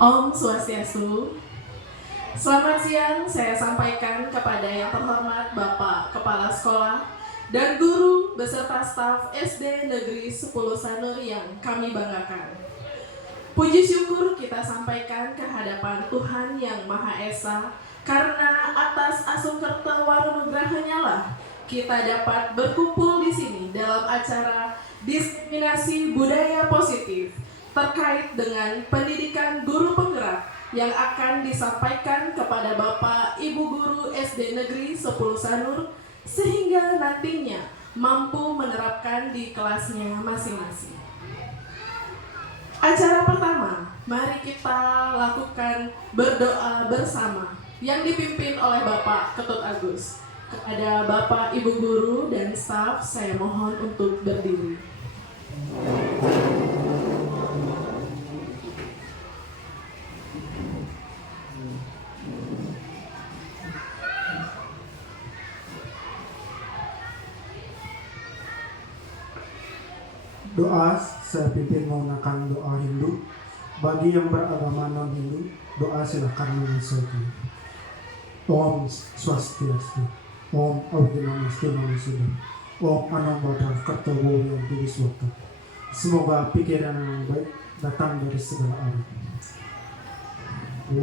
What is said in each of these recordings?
Om Swastiastu. Selamat siang, saya sampaikan kepada yang terhormat Bapak Kepala Sekolah dan guru beserta staf SD Negeri 10 Sanur yang kami banggakan. Puji syukur kita sampaikan ke hadapan Tuhan Yang Maha Esa, karena atas asukerta warunugrahanya lah kita dapat berkumpul di sini dalam acara diseminasi budaya positif terkait dengan pendidikan guru penggerak yang akan disampaikan kepada Bapak Ibu Guru SD Negeri 10 Sanur sehingga nantinya mampu menerapkan di kelasnya masing-masing. Acara pertama, mari kita lakukan berdoa bersama yang dipimpin oleh Bapak Ketut Agus. Kepada Bapak Ibu Guru dan staf, saya mohon untuk berdiri. Doa saya pimpin menggunakan doa Hindu. Bagi yang beragama non-Hindu, doa silakan menyesuaikan. Om Swastiastu, Om Audinamastu Namasudha, Om Anambadha Kartowo yang Tuliswata. Semoga pikiran yang baik datang dari segala arah. Om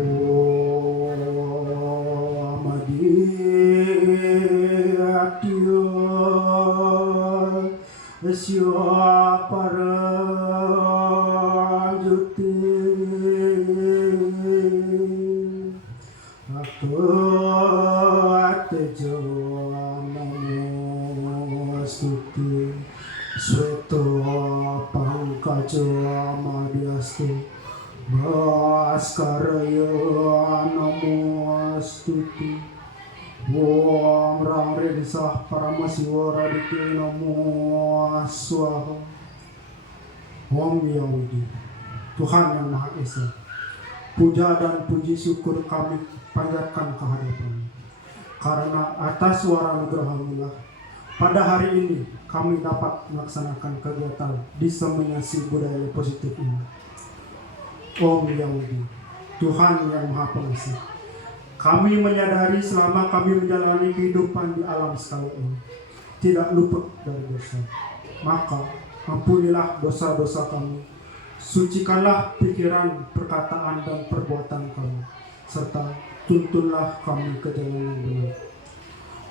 Adiyatyo Siapa Juti Aku Atejo Namo Stuti Sveto Pangkajo Madhyastu Bhaskaraya Namo Stuti Om Rang Redisah Paramasiwa Radike Namo Swaha. Om Yawidi, Tuhan yang Maha Esa, puja dan puji syukur kami panjatkan kehadiran karena atas waranugraha-Mu lah pada hari ini kami dapat melaksanakan kegiatan diseminasi budaya positif ini. Om Yawidi, Tuhan yang Maha Pengasih, kami menyadari selama kami menjalani kehidupan di alam skala ini tidak luput dari dosa. Maka ampunilah dosa-dosa kami, sucikanlah pikiran, perkataan, dan perbuatan kami, serta tuntunlah kami ke jalan yang benar.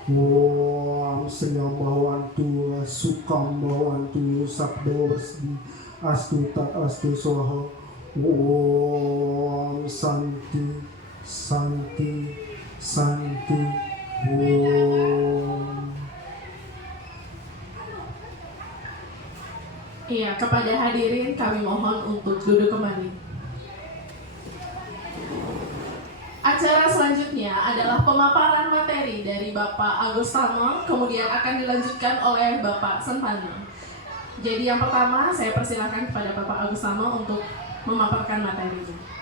Om Senyambawantu Sukambawantu Sabdo Bersdi Astu Tat Astu Swaha. Om Santi Santi, Santi, Om. Iya, kepada hadirin kami mohon untuk duduk kembali. Acara selanjutnya adalah pemaparan materi dari Bapak Agus Tama, kemudian akan dilanjutkan oleh Bapak Sentano. Jadi yang pertama saya persilakan kepada Bapak Agus Tama untuk memaparkan materinya.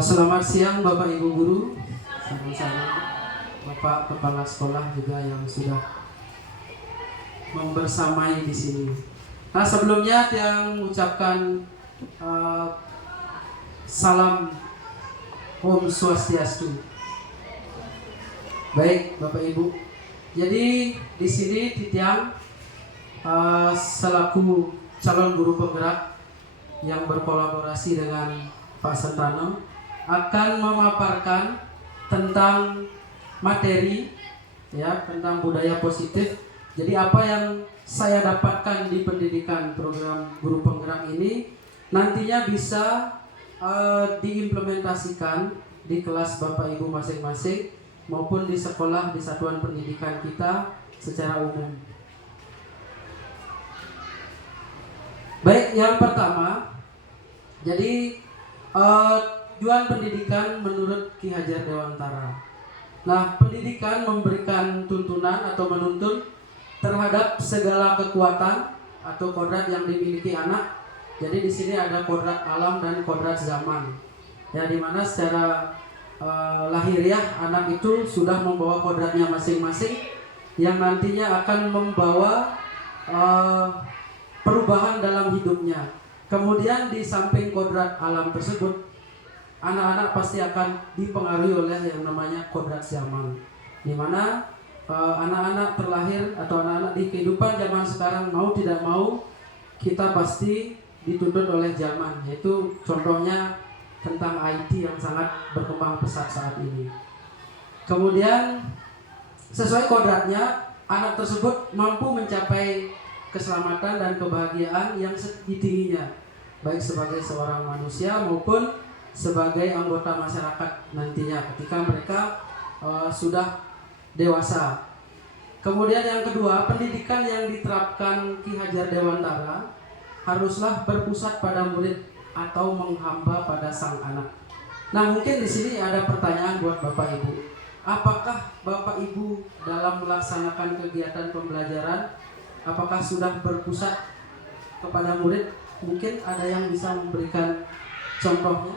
Selamat siang Bapak Ibu Guru, sama-sama Bapak Kepala Sekolah juga yang sudah membersamai di sini. Nah, sebelumnya yang mengucapkan salam Om Swastiastu. Baik Bapak Ibu, jadi di sini Titiang selaku calon guru penggerak yang berkolaborasi dengan Pak Sentano akan memaparkan tentang materi ya, tentang budaya positif. Jadi apa yang saya dapatkan di pendidikan program guru penggerak ini nantinya bisa diimplementasikan di kelas Bapak Ibu masing-masing maupun di sekolah, di satuan pendidikan kita secara umum. Baik, yang pertama, jadi tujuan pendidikan menurut Ki Hajar Dewantara. Nah, pendidikan memberikan tuntunan atau menuntun terhadap segala kekuatan atau kodrat yang dimiliki anak. Jadi di sini ada kodrat alam dan kodrat zaman. Ya, di mana secara lahiriah anak itu sudah membawa kodratnya masing-masing yang nantinya akan membawa perubahan dalam hidupnya. Kemudian di samping kodrat alam tersebut, anak-anak pasti akan dipengaruhi oleh yang namanya kodrat zaman, di mana anak-anak terlahir atau anak-anak di kehidupan zaman sekarang mau tidak mau kita pasti dituntut oleh zaman, yaitu contohnya tentang IT yang sangat berkembang pesat saat ini. Kemudian sesuai kodratnya, anak tersebut mampu mencapai keselamatan dan kebahagiaan yang setingginya, baik sebagai seorang manusia maupun sebagai anggota masyarakat nantinya ketika mereka sudah dewasa. Kemudian yang kedua, pendidikan yang diterapkan Ki Hajar Dewantara haruslah berpusat pada murid atau menghamba pada sang anak. Nah, mungkin di sini ada pertanyaan buat Bapak Ibu. Apakah Bapak Ibu dalam melaksanakan kegiatan pembelajaran, apakah sudah berpusat kepada murid? Mungkin ada yang bisa memberikan contohnya.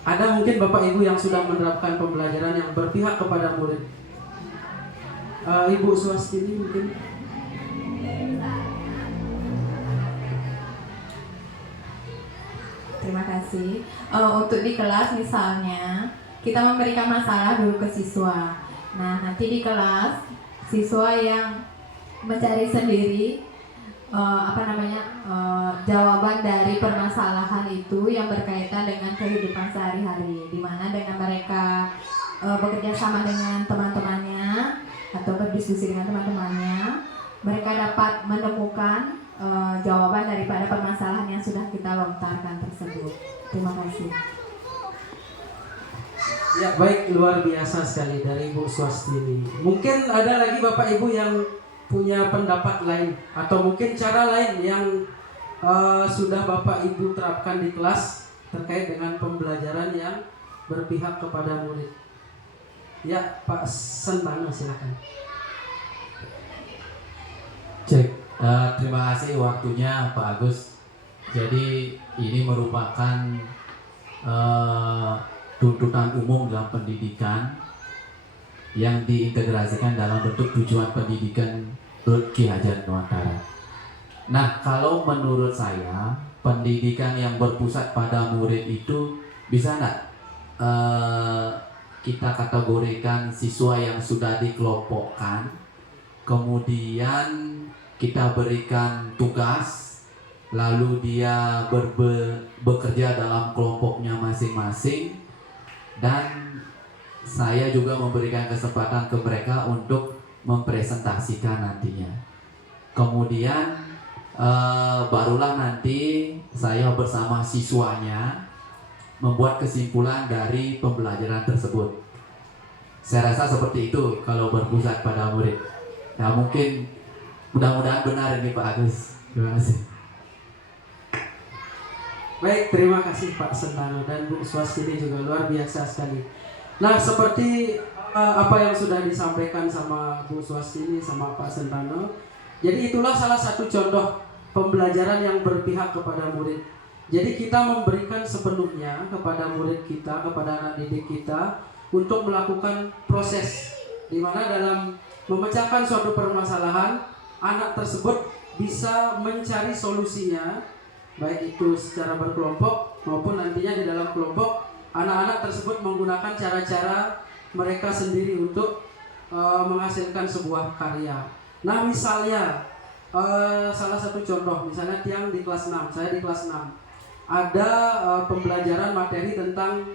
Ada mungkin Bapak Ibu yang sudah menerapkan pembelajaran yang berpihak kepada murid. Ibu Swastini mungkin. Terima kasih. Untuk di kelas misalnya kita memberikan masalah dulu ke siswa. Nah, nanti di kelas siswa yang mencari sendiri jawaban dari permasalahan itu yang berkaitan dengan kehidupan sehari-hari, di mana dengan mereka bekerja sama dengan teman-temannya atau berdiskusi dengan teman-temannya, mereka dapat menemukan jawaban daripada permasalahan yang sudah kita lontarkan tersebut. Terima kasih. Ya, baik, luar biasa sekali dari Ibu Swastini. Mungkin ada lagi Bapak Ibu yang punya pendapat lain atau mungkin cara lain yang sudah Bapak Ibu terapkan di kelas terkait dengan pembelajaran yang berpihak kepada murid. Ya, Pak Sentano silakan. Cek. Terima kasih waktunya Pak Agus. Jadi ini merupakan tuntutan umum dalam pendidikan yang diintegrasikan dalam bentuk tujuan pendidikan Ki Hajar Dewantara. Nah, kalau menurut saya pendidikan yang berpusat pada murid itu bisa nggak kita kategorikan siswa yang sudah dikelompokkan, kemudian kita berikan tugas, lalu dia bekerja dalam kelompoknya masing-masing, dan saya juga memberikan kesempatan ke mereka untuk mempresentasikan nantinya. Kemudian barulah nanti saya bersama siswanya membuat kesimpulan dari pembelajaran tersebut. Saya rasa seperti itu kalau berpusat pada murid. Nah, mungkin mudah-mudahan benar ini Pak Agus. Terima kasih. Baik, terima kasih Pak Sentano dan Bu Swastini juga luar biasa sekali. Nah, seperti apa yang sudah disampaikan sama Bu Swastini sama Pak Sentano, jadi itulah salah satu contoh pembelajaran yang berpihak kepada murid. Jadi kita memberikan sepenuhnya kepada murid kita, kepada anak didik kita untuk melakukan proses di mana dalam memecahkan suatu permasalahan, anak tersebut bisa mencari solusinya, baik itu secara berkelompok maupun nantinya di dalam kelompok. Anak-anak tersebut menggunakan cara-cara mereka sendiri untuk menghasilkan sebuah karya. Nah, misalnya salah satu contoh, misalnya Tiang di kelas 6, saya di kelas 6, ada pembelajaran materi tentang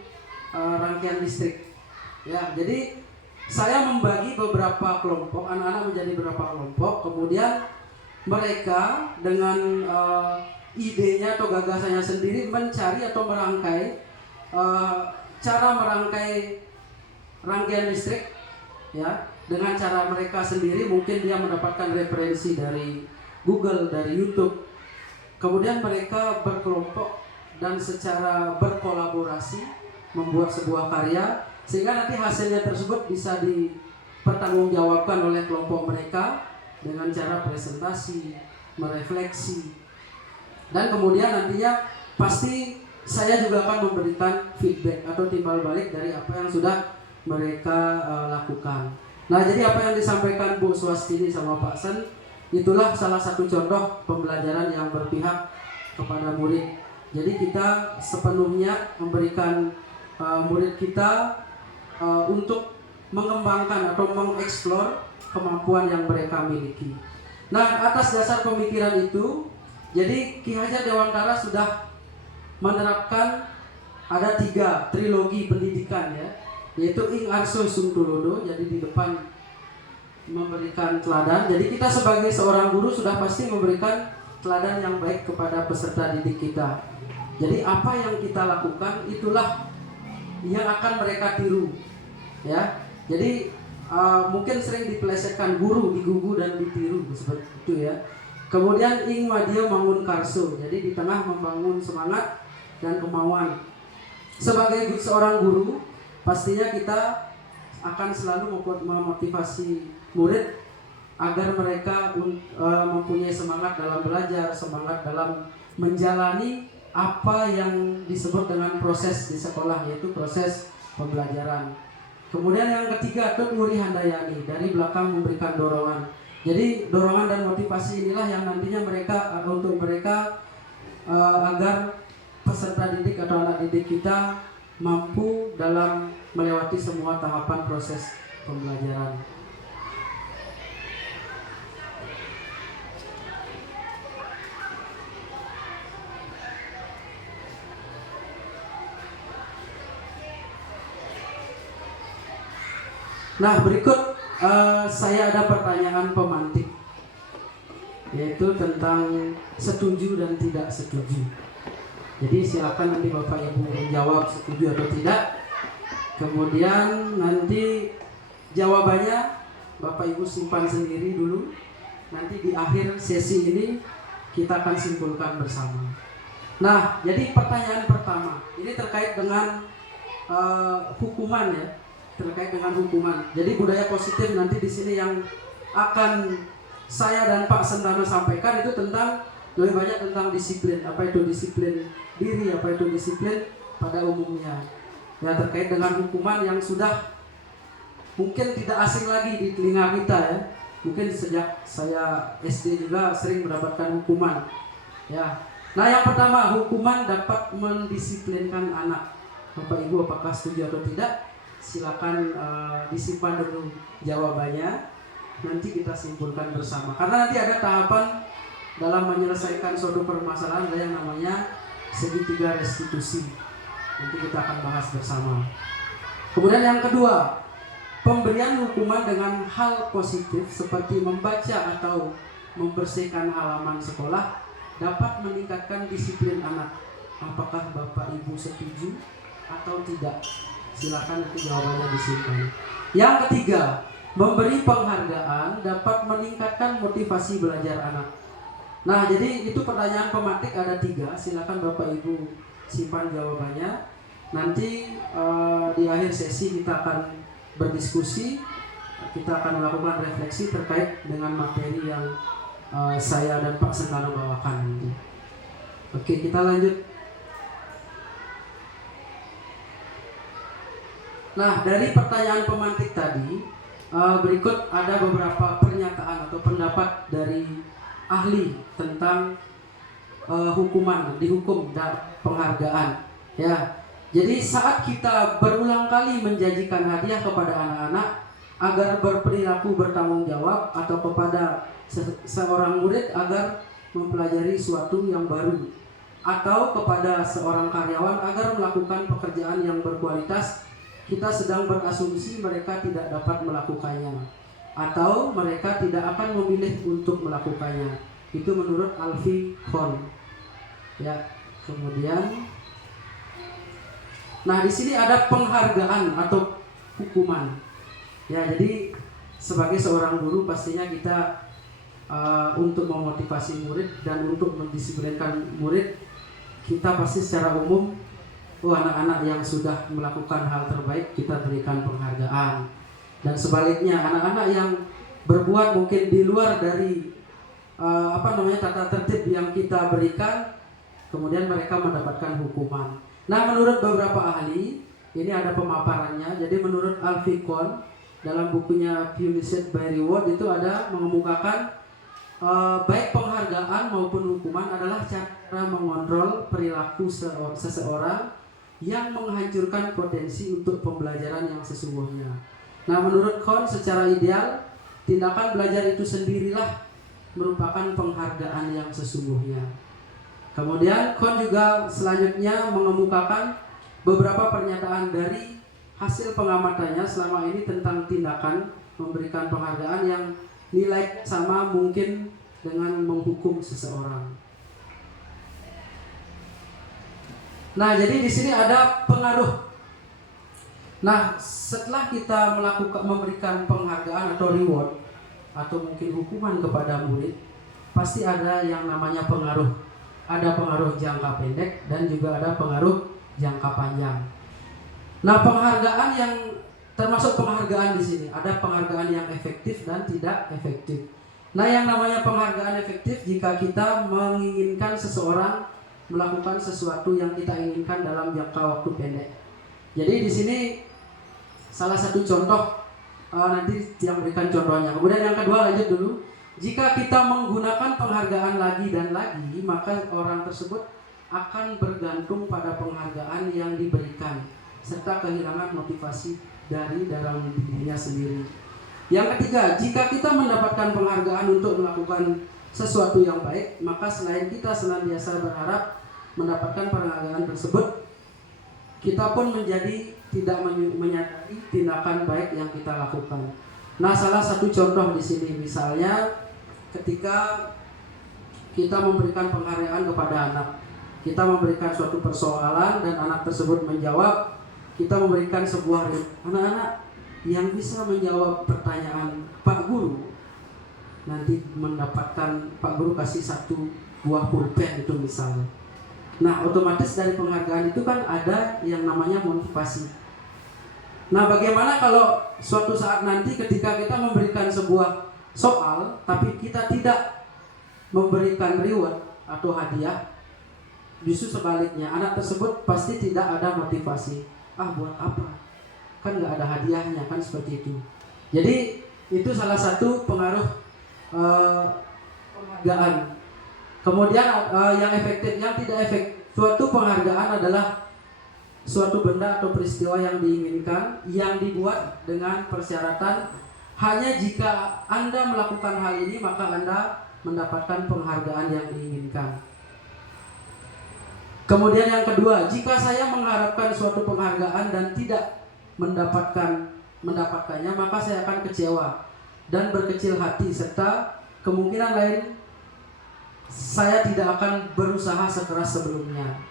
rangkaian listrik. Ya, jadi saya membagi beberapa kelompok, anak-anak menjadi beberapa kelompok, kemudian mereka dengan idenya atau gagasannya sendiri mencari atau merangkai cara merangkai rangkaian listrik, ya, dengan cara mereka sendiri. Mungkin dia mendapatkan referensi dari Google, dari YouTube. Kemudian mereka berkelompok dan secara berkolaborasi membuat sebuah karya, sehingga nanti hasilnya tersebut bisa dipertanggungjawabkan oleh kelompok mereka dengan cara presentasi, merefleksi, dan kemudian nantinya pasti saya juga akan memberikan feedback atau timbal balik dari apa yang sudah mereka lakukan. Nah, jadi apa yang disampaikan Bu Swastini sama Pak Sen, itulah salah satu contoh pembelajaran yang berpihak kepada murid. Jadi kita sepenuhnya memberikan murid kita untuk mengembangkan atau mengeksplor kemampuan yang mereka miliki. Nah, atas dasar pemikiran itu, jadi Ki Hajar Dewantara sudah menerapkan ada 3 trilogi pendidikan ya, yaitu Ing Arso Sung Tulodo, jadi di depan memberikan teladan. Jadi kita sebagai seorang guru sudah pasti memberikan teladan yang baik kepada peserta didik kita. Jadi apa yang kita lakukan itulah yang akan mereka tiru ya. Jadi mungkin sering dipelesetkan guru digugu dan ditiru seperti itu ya. Kemudian Ing Madia Mangun Karso, jadi di tengah membangun semangat dan kemauan. Sebagai seorang guru, pastinya kita akan selalu memotivasi murid agar mereka mempunyai semangat dalam belajar, semangat dalam menjalani apa yang disebut dengan proses di sekolah, yaitu proses pembelajaran. Kemudian yang ketiga, Tut Wuri Handayani, dari belakang memberikan dorongan. Jadi dorongan dan motivasi inilah yang nantinya untuk mereka agar peserta didik atau anak didik kita mampu dalam melewati semua tahapan proses pembelajaran. Nah, berikut saya ada pertanyaan pemantik, yaitu tentang setuju dan tidak setuju. Jadi silakan nanti Bapak Ibu menjawab setuju atau tidak. Kemudian nanti jawabannya Bapak Ibu simpan sendiri dulu. Nanti di akhir sesi ini kita akan simpulkan bersama. Nah, jadi pertanyaan pertama ini terkait dengan hukuman ya. Terkait dengan hukuman. Jadi budaya positif nanti di sini yang akan saya dan Pak Sentana sampaikan itu tentang lebih banyak tentang disiplin. Apa itu disiplin diri, apa itu disiplin pada umumnya. Ya, terkait dengan hukuman yang sudah mungkin tidak asing lagi di telinga kita ya. Mungkin sejak saya SD juga sering mendapatkan hukuman. Ya. Nah, yang pertama, hukuman dapat mendisiplinkan anak. Bapak Ibu apakah setuju atau tidak? Silakan disimpan dulu jawabannya, nanti kita simpulkan bersama. Karena nanti ada tahapan dalam menyelesaikan suatu permasalahan, ada yang namanya segitiga restitusi. Nanti kita akan bahas bersama. Kemudian yang kedua, pemberian hukuman dengan hal positif seperti membaca atau membersihkan halaman sekolah dapat meningkatkan disiplin anak. Apakah Bapak Ibu setuju atau tidak? Silakan nanti jawabannya disimpan. Yang ketiga, memberi penghargaan dapat meningkatkan motivasi belajar anak. Nah, jadi itu pertanyaan pemantik ada 3. Silakan Bapak Ibu simpan jawabannya. Nanti di akhir sesi kita akan berdiskusi, kita akan melakukan refleksi terkait dengan materi yang saya dan Pak Sentana bawakan nanti. Oke, kita lanjut. Nah, dari pertanyaan pemantik tadi, berikut ada beberapa pernyataan atau pendapat dari ahli tentang hukuman, dihukum dan penghargaan. Ya, jadi saat kita berulang kali menjanjikan hadiah kepada anak-anak agar berperilaku bertanggung jawab atau kepada seorang murid agar mempelajari suatu yang baru, atau kepada seorang karyawan agar melakukan pekerjaan yang berkualitas, kita sedang berasumsi mereka tidak dapat melakukannya atau mereka tidak akan memilih untuk melakukannya. Itu menurut Alfie Horn. Ya, kemudian nah di sini ada penghargaan atau hukuman. Ya, jadi sebagai seorang guru pastinya kita untuk memotivasi murid dan untuk mendisiplinkan murid, kita pasti secara umum anak-anak yang sudah melakukan hal terbaik kita berikan penghargaan, dan sebaliknya anak-anak yang berbuat mungkin di luar dari tata tertib yang kita berikan, kemudian mereka mendapatkan hukuman. Nah, menurut beberapa ahli, ini ada pemaparannya. Jadi menurut Alficon dalam bukunya Punishment by Reward itu ada mengemukakan baik penghargaan maupun hukuman adalah cara mengontrol perilaku seseorang yang menghancurkan potensi untuk pembelajaran yang sesungguhnya. Nah, menurut Kohn secara ideal tindakan belajar itu sendirilah merupakan penghargaan yang sesungguhnya. Kemudian Kohn juga selanjutnya mengemukakan beberapa pernyataan dari hasil pengamatannya selama ini tentang tindakan memberikan penghargaan yang nilai sama mungkin dengan menghukum seseorang. Nah, jadi di sini ada pengaruh. Nah, setelah kita memberikan penghargaan atau reward atau mungkin hukuman kepada murid, pasti ada yang namanya pengaruh. Ada pengaruh jangka pendek dan juga ada pengaruh jangka panjang. Nah, penghargaan yang termasuk penghargaan di sini ada penghargaan yang efektif dan tidak efektif. Nah, yang namanya penghargaan efektif jika kita menginginkan seseorang melakukan sesuatu yang kita inginkan dalam jangka waktu pendek. Jadi di sini salah satu contoh nanti yang berikan contohnya. Kemudian yang kedua lanjut dulu. Jika kita menggunakan penghargaan lagi dan lagi, maka orang tersebut akan bergantung pada penghargaan yang diberikan serta kehilangan motivasi dari dalam dirinya sendiri. Yang ketiga, jika kita mendapatkan penghargaan untuk melakukan sesuatu yang baik, maka selain kita senantiasa berharap mendapatkan penghargaan tersebut, kita pun menjadi tidak menyadari tindakan baik yang kita lakukan. Nah, salah satu contoh di sini misalnya ketika kita memberikan penghargaan kepada anak, kita memberikan suatu persoalan dan anak tersebut menjawab, kita memberikan sebuah anak-anak yang bisa menjawab pertanyaan Pak Guru nanti mendapatkan Pak Guru kasih 1 buah pulpen itu misalnya. Nah, otomatis dari penghargaan itu kan ada yang namanya motivasi. Nah, bagaimana kalau suatu saat nanti ketika kita memberikan sebuah soal tapi kita tidak memberikan reward atau hadiah, justru sebaliknya anak tersebut pasti tidak ada motivasi. Buat apa? Kan nggak ada hadiahnya, kan seperti itu. Jadi itu salah satu pengaruh penghargaan. Kemudian yang efektif, yang tidak efektif, suatu penghargaan adalah suatu benda atau peristiwa yang diinginkan, yang dibuat dengan persyaratan hanya jika Anda melakukan hal ini maka Anda mendapatkan penghargaan yang diinginkan. Kemudian yang kedua, jika saya mengharapkan suatu penghargaan dan tidak mendapatkannya, maka saya akan kecewa dan berkecil hati, serta kemungkinan lain saya tidak akan berusaha sekeras sebelumnya.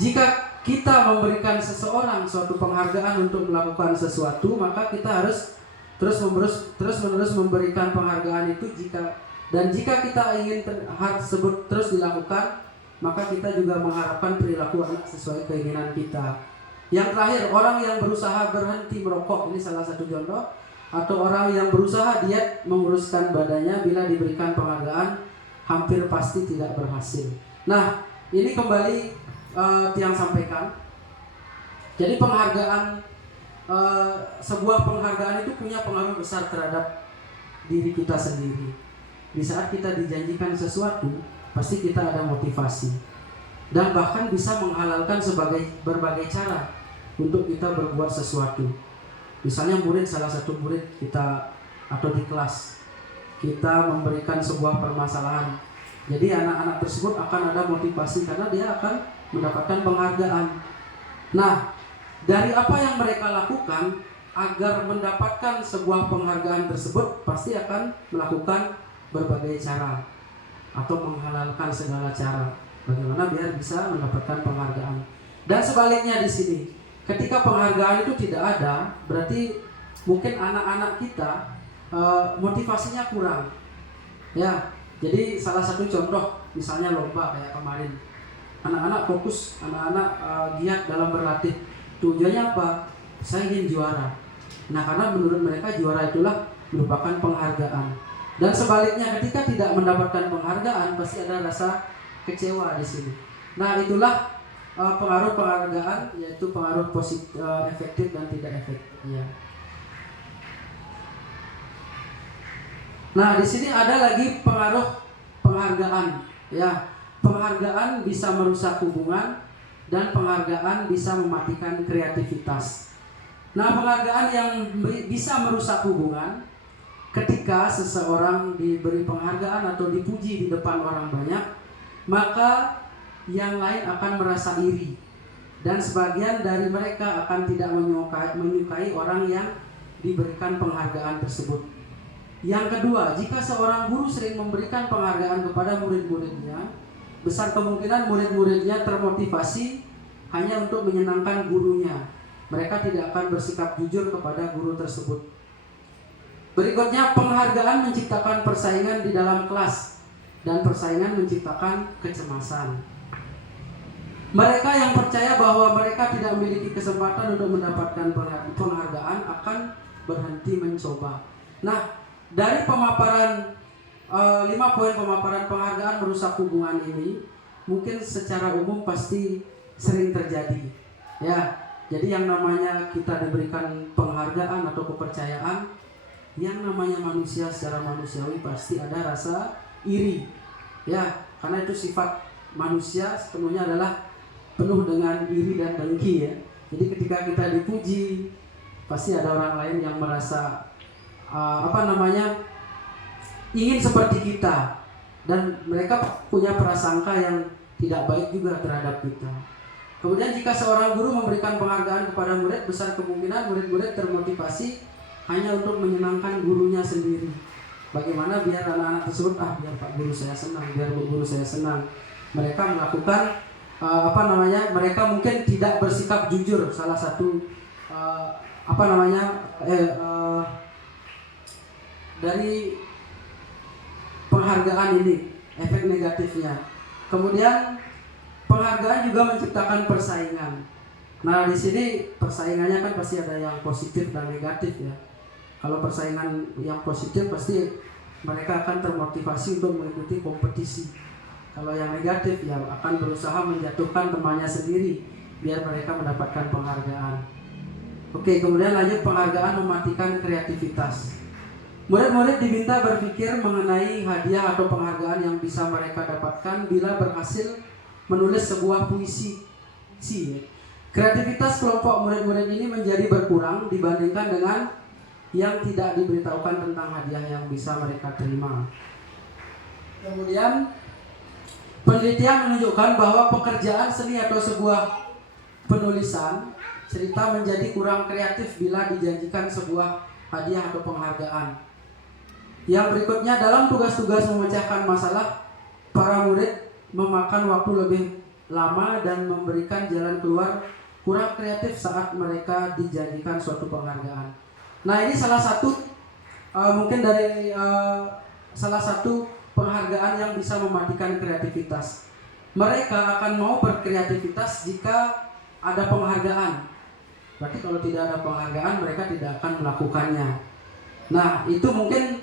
Jika kita memberikan seseorang suatu penghargaan untuk melakukan sesuatu, maka kita harus terus-menerus memberikan penghargaan itu. Jika kita ingin hal tersebut terus dilakukan, maka kita juga mengharapkan perilaku anak sesuai keinginan kita. Yang terakhir, orang yang berusaha berhenti merokok, ini salah satu contoh. Atau orang yang berusaha diet menguruskan badannya, bila diberikan penghargaan hampir pasti tidak berhasil. Nah, ini kembali Tiang sampaikan. Jadi penghargaan, sebuah penghargaan itu punya pengaruh besar terhadap diri kita sendiri. Di saat kita dijanjikan sesuatu, pasti kita ada motivasi dan bahkan bisa menghalalkan berbagai cara untuk kita berbuat sesuatu. Misalnya salah satu murid kita atau di kelas kita memberikan sebuah permasalahan, jadi anak-anak tersebut akan ada motivasi karena dia akan mendapatkan penghargaan. Nah, dari apa yang mereka lakukan agar mendapatkan sebuah penghargaan tersebut, pasti akan melakukan berbagai cara atau menghalalkan segala cara bagaimana biar bisa mendapatkan penghargaan. Dan sebaliknya di sini, ketika penghargaan itu tidak ada, berarti mungkin anak-anak kita motivasinya kurang. Ya, jadi salah satu contoh misalnya lomba kayak kemarin, anak-anak fokus, anak-anak giat dalam berlatih. Tujuannya apa? Saya ingin juara. Nah, karena menurut mereka juara itulah merupakan penghargaan. Dan sebaliknya, ketika tidak mendapatkan penghargaan, pasti ada rasa kecewa di sini. Nah, itulah pengaruh penghargaan, yaitu pengaruh positif, efektif dan tidak efektif. Ya. Nah, di sini ada lagi pengaruh penghargaan. Ya, penghargaan bisa merusak hubungan dan penghargaan bisa mematikan kreativitas. Nah, penghargaan yang bisa merusak hubungan ketika seseorang diberi penghargaan atau dipuji di depan orang banyak, maka yang lain akan merasa iri dan sebagian dari mereka akan tidak menyukai orang yang diberikan penghargaan tersebut. Yang kedua, jika seorang guru sering memberikan penghargaan kepada murid-muridnya, besar kemungkinan murid-muridnya termotivasi hanya untuk menyenangkan gurunya. Mereka tidak akan bersikap jujur kepada guru tersebut. Berikutnya, penghargaan menciptakan persaingan di dalam kelas dan persaingan menciptakan kecemasan. Mereka yang percaya bahwa mereka tidak memiliki kesempatan untuk mendapatkan penghargaan akan berhenti mencoba. Nah, dari pemaparan 5 poin pemaparan penghargaan merusak hubungan ini, mungkin secara umum pasti sering terjadi. Ya, jadi yang namanya kita diberikan penghargaan atau kepercayaan, yang namanya manusia secara manusiawi pasti ada rasa iri. Ya, karena itu sifat manusia sepenuhnya adalah penuh dengan iri dan dengki ya. Jadi ketika kita dipuji, pasti ada orang lain yang merasa ingin seperti kita, dan mereka punya prasangka yang tidak baik juga terhadap kita. Kemudian jika seorang guru memberikan penghargaan kepada murid, besar kemungkinan murid-murid termotivasi hanya untuk menyenangkan gurunya sendiri. Bagaimana biar anak-anak tersebut, biar Pak Guru saya senang, biar Bu Guru saya senang. Mereka melakukan mereka mungkin tidak bersikap jujur. Salah satu dari penghargaan ini, efek negatifnya. Kemudian penghargaan juga menciptakan persaingan. Nah, di sini persaingannya kan pasti ada yang positif dan negatif ya. Kalau persaingan yang positif pasti mereka akan termotivasi untuk mengikuti kompetisi. Kalau yang negatif ya akan berusaha menjatuhkan temannya sendiri biar mereka mendapatkan penghargaan. Oke, kemudian lanjut, penghargaan mematikan kreativitas. Murid-murid diminta berpikir mengenai hadiah atau penghargaan yang bisa mereka dapatkan bila berhasil menulis sebuah puisi. Kreativitas kelompok murid-murid ini menjadi berkurang dibandingkan dengan yang tidak diberitahukan tentang hadiah yang bisa mereka terima. Kemudian penelitian menunjukkan bahwa pekerjaan seni atau sebuah penulisan cerita menjadi kurang kreatif bila dijanjikan sebuah hadiah atau penghargaan. Yang berikutnya, dalam tugas-tugas memecahkan masalah, para murid memakan waktu lebih lama dan memberikan jalan keluar kurang kreatif saat mereka dijanjikan suatu penghargaan. Nah, ini salah satu salah satu penghargaan yang bisa mematikan kreativitas. Mereka akan mau berkreativitas jika ada penghargaan. Berarti kalau tidak ada penghargaan, mereka tidak akan melakukannya. Nah, itu mungkin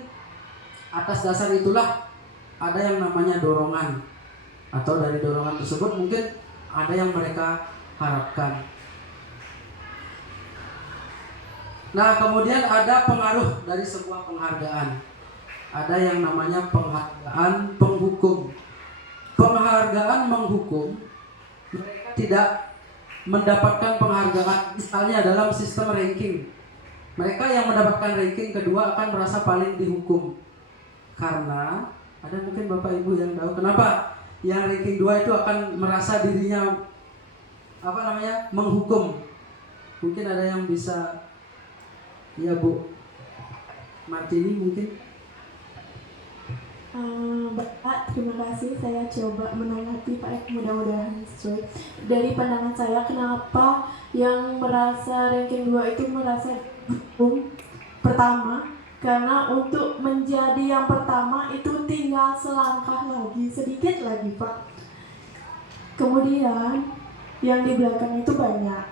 atas dasar itulah ada yang namanya dorongan. Atau dari dorongan tersebut mungkin ada yang mereka harapkan. Nah, kemudian ada pengaruh dari sebuah penghargaan. Ada yang namanya penghargaan penghukum. Penghargaan menghukum, mereka tidak mendapatkan penghargaan misalnya dalam sistem ranking. Mereka yang mendapatkan ranking kedua akan merasa paling dihukum. Karena ada mungkin Bapak Ibu yang tahu kenapa yang ranking 2 itu akan merasa dirinya menghukum. Mungkin ada yang bisa, ya Bu Martini mungkin. Bapak, terima kasih. Saya coba menanggapi Pak, mudah-mudahan sesuai. Dari pandangan saya, kenapa yang merasa ranking 2 itu merasa hukum? Pertama, karena untuk menjadi yang pertama itu tinggal selangkah lagi, sedikit lagi Pak. Kemudian yang di belakang itu banyak.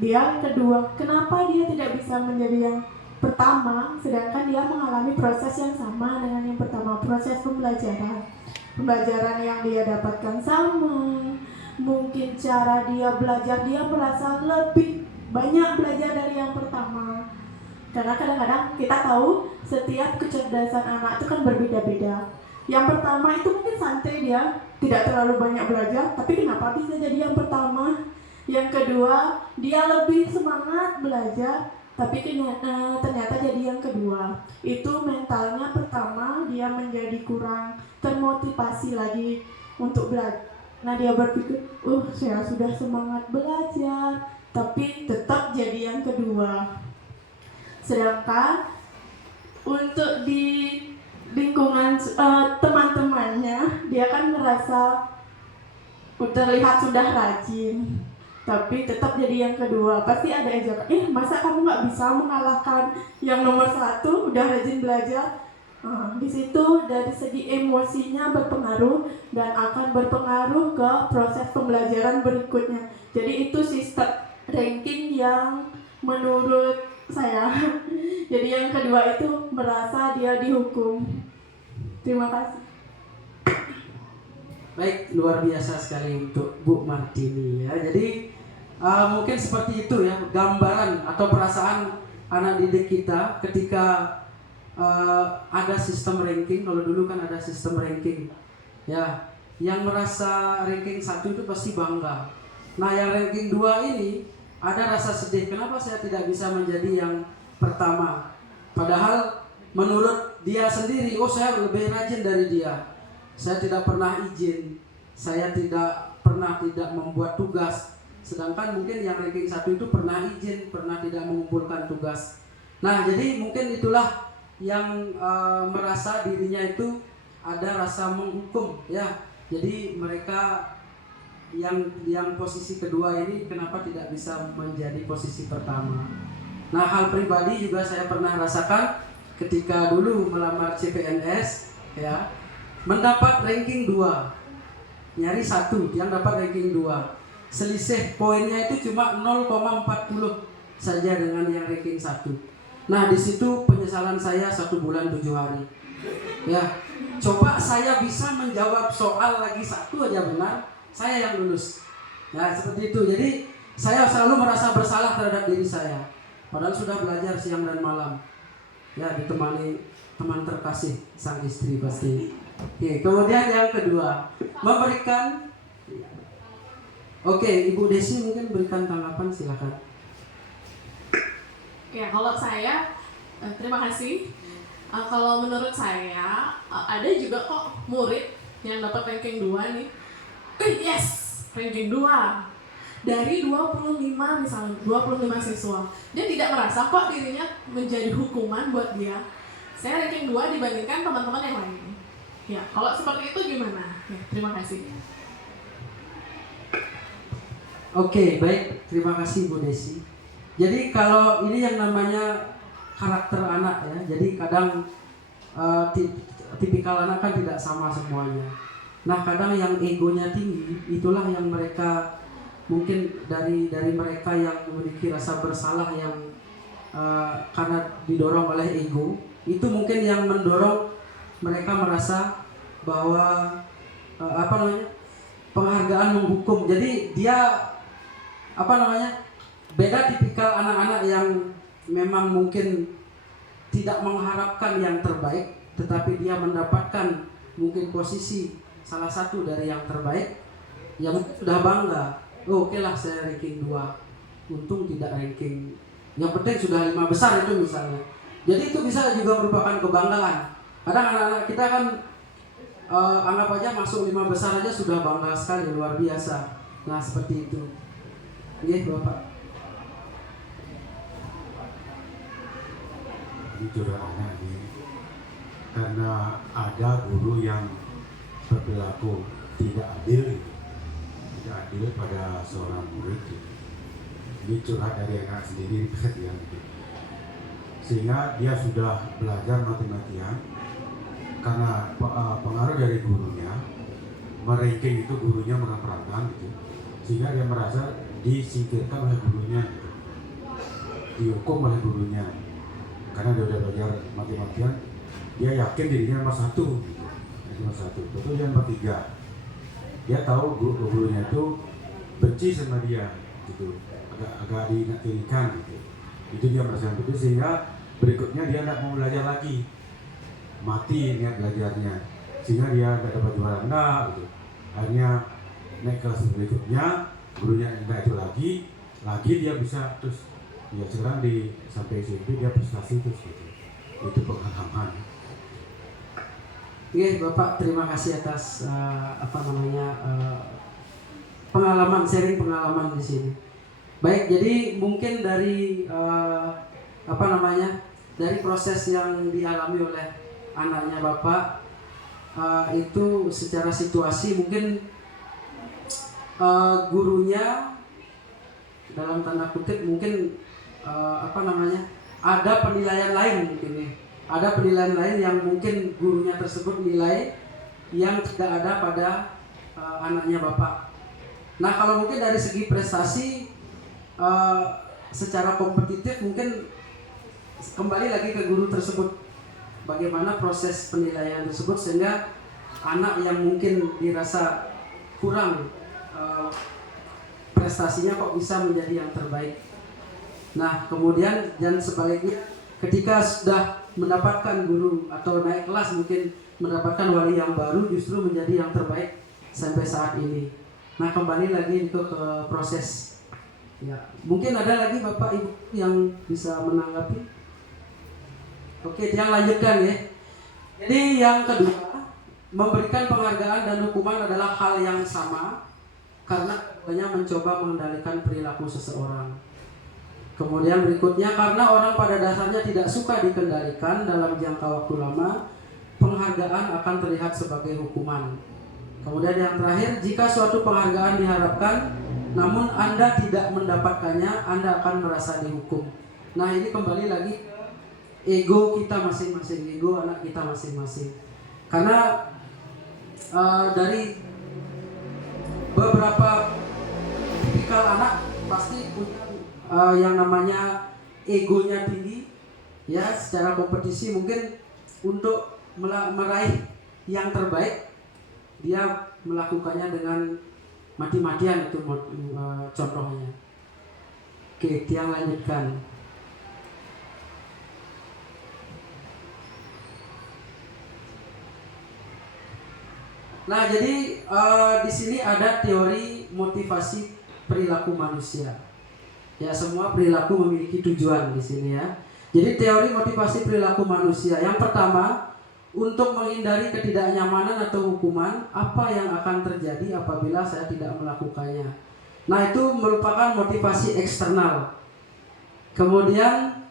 Dia kedua, kenapa dia tidak bisa menjadi yang pertama, sedangkan dia mengalami proses yang sama dengan yang pertama, proses pembelajaran yang dia dapatkan sama, mungkin cara dia belajar, dia merasa lebih banyak belajar dari yang pertama. Karena kadang-kadang kita tahu setiap kecerdasan anak itu kan berbeda-beda. Yang pertama itu mungkin santai, dia tidak terlalu banyak belajar, tapi kenapa bisa jadi yang pertama? Yang kedua, dia lebih semangat belajar, tapi ternyata jadi yang kedua. Itu mentalnya pertama dia menjadi kurang termotivasi lagi untuk belajar. Nah, dia berpikir, saya sudah semangat belajar, tapi tetap jadi yang kedua. Sedangkan untuk di lingkungan teman-temannya, dia kan merasa terlihat sudah rajin, tapi tetap jadi yang kedua. Pasti ada ejakan, masa kamu nggak bisa mengalahkan yang nomor 1 udah rajin belajar? Di situ dari segi emosinya berpengaruh dan akan berpengaruh ke proses pembelajaran berikutnya. Jadi itu sistem ranking yang menurut saya. Jadi yang kedua itu merasa dia dihukum. Terima kasih. Baik, luar biasa sekali untuk Bu Martini ya. Jadi mungkin seperti itu ya gambaran atau perasaan anak didik kita ketika ada sistem ranking. Kalau dulu kan ada sistem ranking ya, yang merasa ranking 1 itu pasti bangga. Nah, yang ranking 2 ini ada rasa sedih, kenapa saya tidak bisa menjadi yang pertama, padahal menurut dia sendiri, saya lebih rajin dari dia, saya tidak pernah izin, saya tidak pernah tidak membuat tugas, sedangkan mungkin yang ranking 1 itu pernah izin, pernah tidak mengumpulkan tugas. Nah, jadi mungkin itulah yang merasa dirinya itu ada rasa menghukum ya. Jadi mereka yang posisi kedua ini kenapa tidak bisa menjadi posisi pertama. Nah, hal pribadi juga saya pernah rasakan ketika dulu melamar CPNS ya, mendapat ranking 2, nyari 1 yang dapat ranking 2, selisih poinnya itu cuma 0,40 saja dengan yang ranking 1. Nah, di situ penyesalan saya 1 bulan 7 hari. Ya, coba saya bisa menjawab soal lagi 1 aja benar, saya yang lulus. Ya, seperti itu. Jadi, saya selalu merasa bersalah terhadap diri saya. Padahal sudah belajar siang dan malam. Ya, ditemani teman terkasih sang istri pasti. Oke, kemudian yang kedua, memberikan. Oke, Ibu Desi mungkin berikan tanggapan, silakan. Ya, kalau saya terima kasih. Kalau menurut saya ada juga kok murid yang dapat ranking 2 nih. Yes, ranking 2 dari 25 misalnya, 25 siswa. Dia tidak merasa kok dirinya menjadi hukuman buat dia. Saya ranking 2 dibandingkan teman-teman yang lain. Ya, kalau seperti itu gimana? Ya, terima kasih. Oke, baik, terima kasih Bu Desi. Jadi kalau ini yang namanya karakter anak ya, jadi kadang tipikal anak kan tidak sama semuanya. Nah, kadang yang egonya tinggi, itulah yang mereka mungkin dari mereka yang memiliki rasa bersalah yang karena didorong oleh ego, itu mungkin yang mendorong mereka merasa bahwa penghargaan menghukum. Jadi dia beda tipikal anak-anak yang memang mungkin tidak mengharapkan yang terbaik, tetapi dia mendapatkan mungkin posisi salah satu dari yang terbaik, yang sudah bangga. Oke lah, saya ranking 2, untung tidak ranking, yang penting sudah 5 besar itu misalnya. Jadi itu bisa juga merupakan kebanggaan. Kadang anak-anak kita kan anggap aja masuk 5 besar aja sudah bangga sekali, luar biasa. Nah, seperti itu. Iya, Bapak. Jujur anak ini, karena ada guru yang berperilaku tidak adil pada seorang murid. Ini curhat dari anak sendiri yang sehingga dia sudah belajar mati-matian karena pengaruh dari gurunya, meranking itu gurunya merang-rangan gitu, sehingga dia merasa disingkirkan oleh gurunya, dihukum oleh gurunya. Karena dia udah belajar mati-matian, dia yakin dirinya nomor 1 gitu. Nomor 1. Betul yang nomor 3. Dia tahu gurunya itu benci sama dia gitu, agak dinakirikan gitu. Itu dia merasa begitu, sehingga berikutnya dia tidak mau belajar lagi, mati niat belajarnya, sehingga dia tidak dapat juara enggak gitu. Akhirnya naik kelas berikutnya, gurunya enggak itu lagi dia bisa, terus ya sekarang sampai SMP dia prestasi terus gitu. Itu pengalaman. Oke, Bapak terima kasih atas pengalaman, sharing pengalaman di sini. Baik, jadi mungkin dari dari proses yang dialami oleh anaknya Bapak itu secara situasi mungkin gurunya dalam tanda kutip mungkin ada penilaian lain mungkin ya. Ada penilaian lain yang mungkin gurunya tersebut nilai yang tidak ada pada anaknya Bapak. Nah, kalau mungkin dari segi prestasi secara kompetitif mungkin kembali lagi ke guru tersebut. Bagaimana proses penilaian tersebut sehingga anak yang mungkin dirasa kurang prestasinya kok bisa menjadi yang terbaik. Nah, kemudian dan sebaliknya ketika sudah mendapatkan guru atau naik kelas mungkin mendapatkan wali yang baru justru menjadi yang terbaik sampai saat ini. Nah, kembali lagi ke proses. Ya, mungkin ada lagi Bapak Ibu yang bisa menanggapi. Oke, dia lanjutkan ya. Jadi yang kedua, memberikan penghargaan dan hukuman adalah hal yang sama karena keduanya mencoba mengendalikan perilaku seseorang. Kemudian berikutnya, karena orang pada dasarnya tidak suka dikendalikan dalam jangka waktu lama, penghargaan akan terlihat sebagai hukuman. Kemudian yang terakhir, jika suatu penghargaan diharapkan, namun Anda tidak mendapatkannya, Anda akan merasa dihukum. Nah, ini kembali lagi ke ego kita masing-masing, ego anak kita masing-masing. Karena dari beberapa tipikal anak pasti punya yang namanya egonya tinggi, ya, secara kompetisi mungkin untuk meraih yang terbaik dia melakukannya dengan mati-matian, itu contohnya. Oke, yang lanjutkan. Nah, jadi di sini ada teori motivasi perilaku manusia. Ya, semua perilaku memiliki tujuan di sini ya. Jadi teori motivasi perilaku manusia. Yang pertama, untuk menghindari ketidaknyamanan atau hukuman, apa yang akan terjadi apabila saya tidak melakukannya. Nah, itu merupakan motivasi eksternal. Kemudian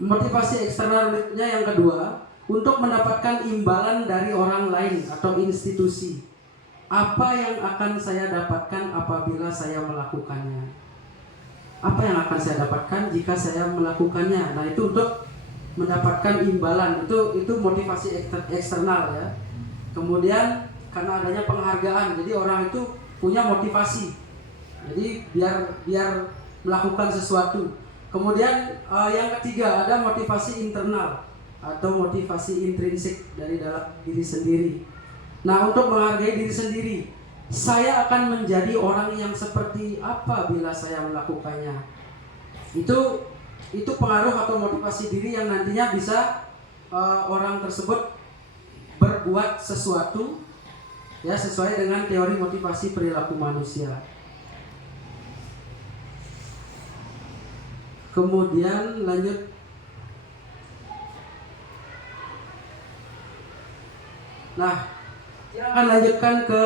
motivasi eksternal berikutnya yang kedua, untuk mendapatkan imbalan dari orang lain atau institusi. Apa yang akan saya dapatkan apabila saya melakukannya? Apa yang akan saya dapatkan jika saya melakukannya? Nah, itu untuk mendapatkan imbalan, itu motivasi eksternal ya. Kemudian karena adanya penghargaan, jadi orang itu punya motivasi. Jadi biar melakukan sesuatu. Kemudian yang ketiga ada motivasi internal atau motivasi intrinsik dari dalam diri sendiri. Nah, untuk menghargai diri sendiri, saya akan menjadi orang yang seperti apa bila saya melakukannya. Itu pengaruh atau motivasi diri yang nantinya bisa orang tersebut berbuat sesuatu ya sesuai dengan teori motivasi perilaku manusia. Kemudian lanjut. Nah, kita akan lanjutkan ke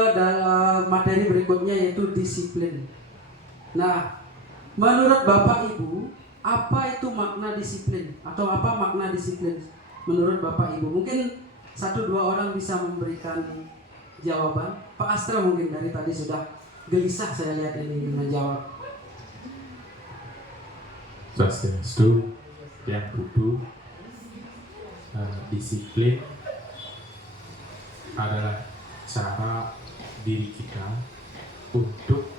materi berikutnya yaitu disiplin. Nah, menurut Bapak Ibu, apa itu makna disiplin? Atau apa makna disiplin menurut Bapak Ibu? Mungkin 1-2 orang bisa memberikan jawaban. Pak Astra mungkin dari tadi sudah gelisah saya lihat ini menjawab. Swastiastu, yang butuh disiplin adalah cara diri kita untuk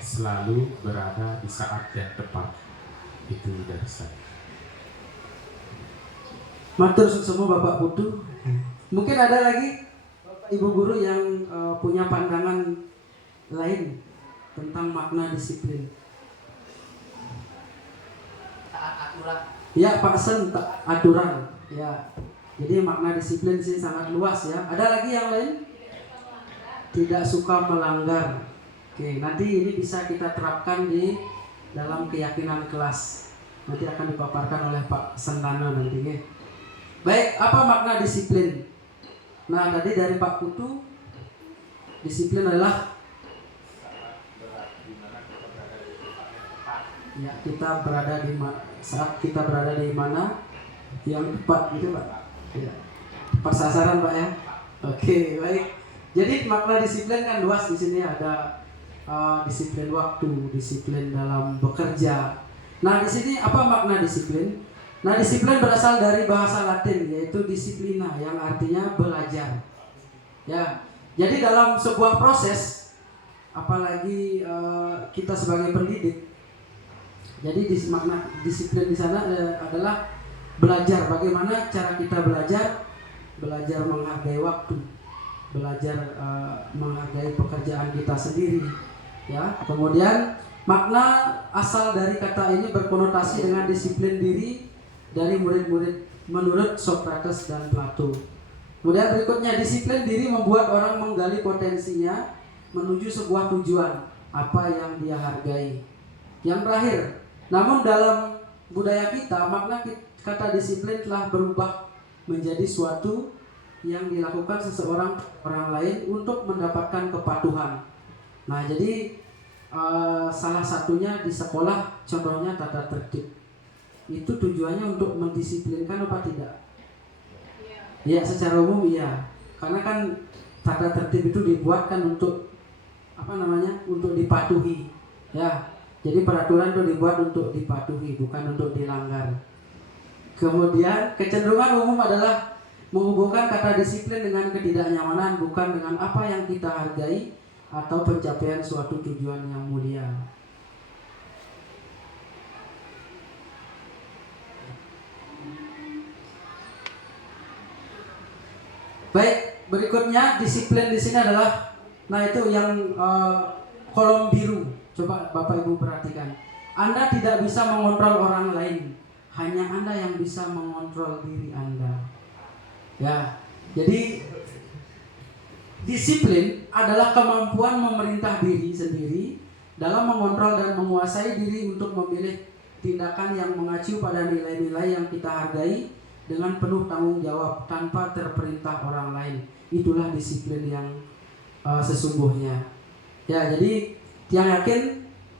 selalu berada di saat yang tepat. Itu dari saya. Matur semua Bapak Putu. Mungkin ada lagi Bapak Ibu guru yang punya pandangan lain tentang makna disiplin. Taat aturan. Ya, Pak Sen, aturan. Ya. Jadi makna disiplin sih sangat luas ya. Ada lagi yang lain? Tidak suka melanggar. Oke, nanti ini bisa kita terapkan di dalam keyakinan kelas. Nanti akan dipaparkan oleh Pak Sentana nanti. Ya. Baik, apa makna disiplin? Nah, tadi dari Pak Putu, disiplin adalah ya, kita berada di saat kita berada di mana yang tepat gitu Pak. Ya. Tepat sasaran Pak ya. Oke, baik. Jadi makna disiplin kan luas, di sini ada disiplin waktu, disiplin dalam bekerja. Nah, di sini apa makna disiplin? Nah, disiplin berasal dari bahasa Latin yaitu disiplina yang artinya belajar. Ya. Jadi dalam sebuah proses, apalagi kita sebagai pendidik, jadi makna disiplin di sana adalah belajar. Bagaimana cara kita belajar? Belajar menghargai waktu, belajar menghargai pekerjaan kita sendiri. Ya. Kemudian makna asal dari kata ini berkonotasi dengan disiplin diri dari murid-murid menurut Socrates dan Plato. Kemudian berikutnya, disiplin diri membuat orang menggali potensinya menuju sebuah tujuan apa yang dia hargai. Yang terakhir, namun dalam budaya kita makna kata disiplin telah berubah menjadi suatu yang dilakukan seseorang orang lain untuk mendapatkan kepatuhan. Nah, jadi salah satunya di sekolah, contohnya tata tertib. Itu tujuannya untuk mendisiplinkan apa tidak? Ya, secara umum iya. Karena kan tata tertib itu dibuatkan untuk untuk dipatuhi. Ya. Jadi peraturan itu dibuat untuk dipatuhi, bukan untuk dilanggar. Kemudian kecenderungan umum adalah menghubungkan kata disiplin dengan ketidaknyamanan, bukan dengan apa yang kita hargai atau pencapaian suatu tujuan yang mulia. Baik, berikutnya disiplin di sini adalah, nah itu yang kolom biru. Coba Bapak Ibu perhatikan. Anda tidak bisa mengontrol orang lain, hanya Anda yang bisa mengontrol diri Anda. Ya, jadi disiplin adalah kemampuan memerintah diri sendiri dalam mengontrol dan menguasai diri untuk memilih tindakan yang mengacu pada nilai-nilai yang kita hargai dengan penuh tanggung jawab tanpa terperintah orang lain. Itulah disiplin yang sesungguhnya. Ya, jadi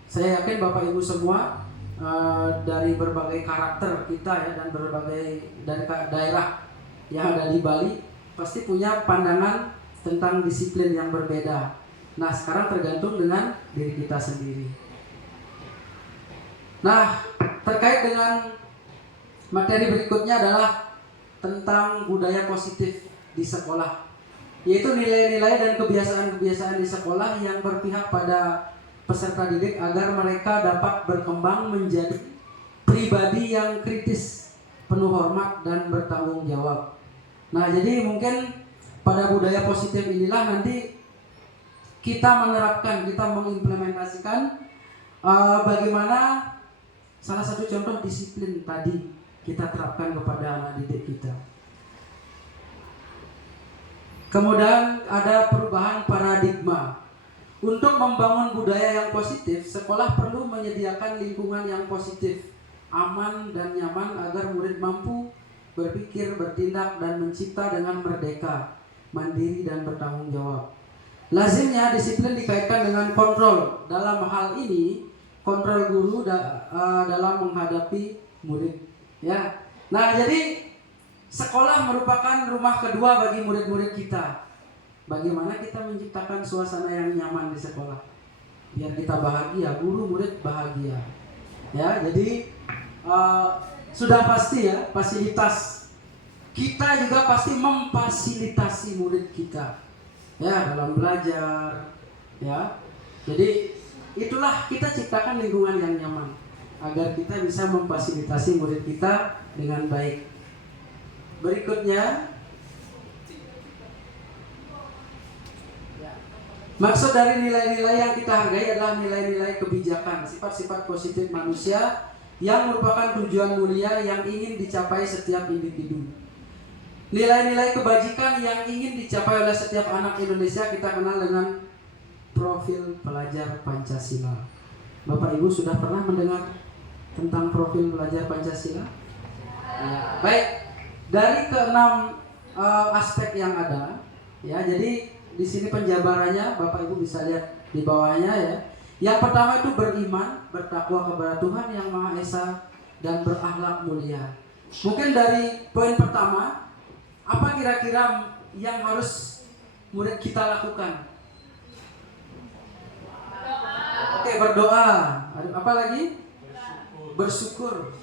saya yakin Bapak Ibu semua dari berbagai karakter kita ya, dan berbagai dari daerah yang ada di Bali pasti punya pandangan tentang disiplin yang berbeda. Nah, sekarang tergantung dengan diri kita sendiri. Nah, terkait dengan materi berikutnya adalah tentang budaya positif di sekolah, yaitu nilai-nilai dan kebiasaan-kebiasaan di sekolah yang berpihak pada peserta didik agar mereka dapat berkembang menjadi pribadi yang kritis, penuh hormat dan bertanggung jawab. Nah, jadi mungkin pada budaya positif inilah nanti kita menerapkan, kita mengimplementasikan bagaimana salah satu contoh disiplin tadi kita terapkan kepada anak didik kita. Kemudian ada perubahan paradigma. Untuk membangun budaya yang positif, sekolah perlu menyediakan lingkungan yang positif, aman dan nyaman agar murid mampu berpikir, bertindak dan mencipta dengan merdeka, mandiri dan bertanggung jawab. Lazimnya disiplin dikaitkan dengan kontrol. Dalam hal ini, kontrol guru dalam menghadapi murid. Ya. Nah, jadi sekolah merupakan rumah kedua bagi murid-murid kita. Bagaimana kita menciptakan suasana yang nyaman di sekolah? Biar kita bahagia, guru murid bahagia. Ya, jadi sudah pasti ya, fasilitas. Kita juga pasti memfasilitasi murid kita. Ya, dalam belajar. Ya. Jadi itulah kita ciptakan lingkungan yang nyaman agar kita bisa memfasilitasi murid kita dengan baik. Berikutnya, Maksud dari nilai-nilai yang kita hargai adalah nilai-nilai kebijakan, sifat-sifat positif manusia yang merupakan tujuan mulia yang ingin dicapai setiap individu. Nilai-nilai kebajikan yang ingin dicapai oleh setiap anak Indonesia kita kenal dengan profil pelajar Pancasila. Bapak Ibu sudah pernah mendengar tentang profil pelajar Pancasila? Ya. Baik, dari keenam aspek yang ada, ya. Jadi di sini penjabarannya Bapak Ibu bisa lihat di bawahnya ya. Yang pertama itu beriman, bertakwa kepada Tuhan Yang Maha Esa dan berakhlak mulia. Mungkin dari poin pertama, apa kira-kira yang harus murid kita lakukan? Oke, berdoa. Apa lagi? Bersyukur.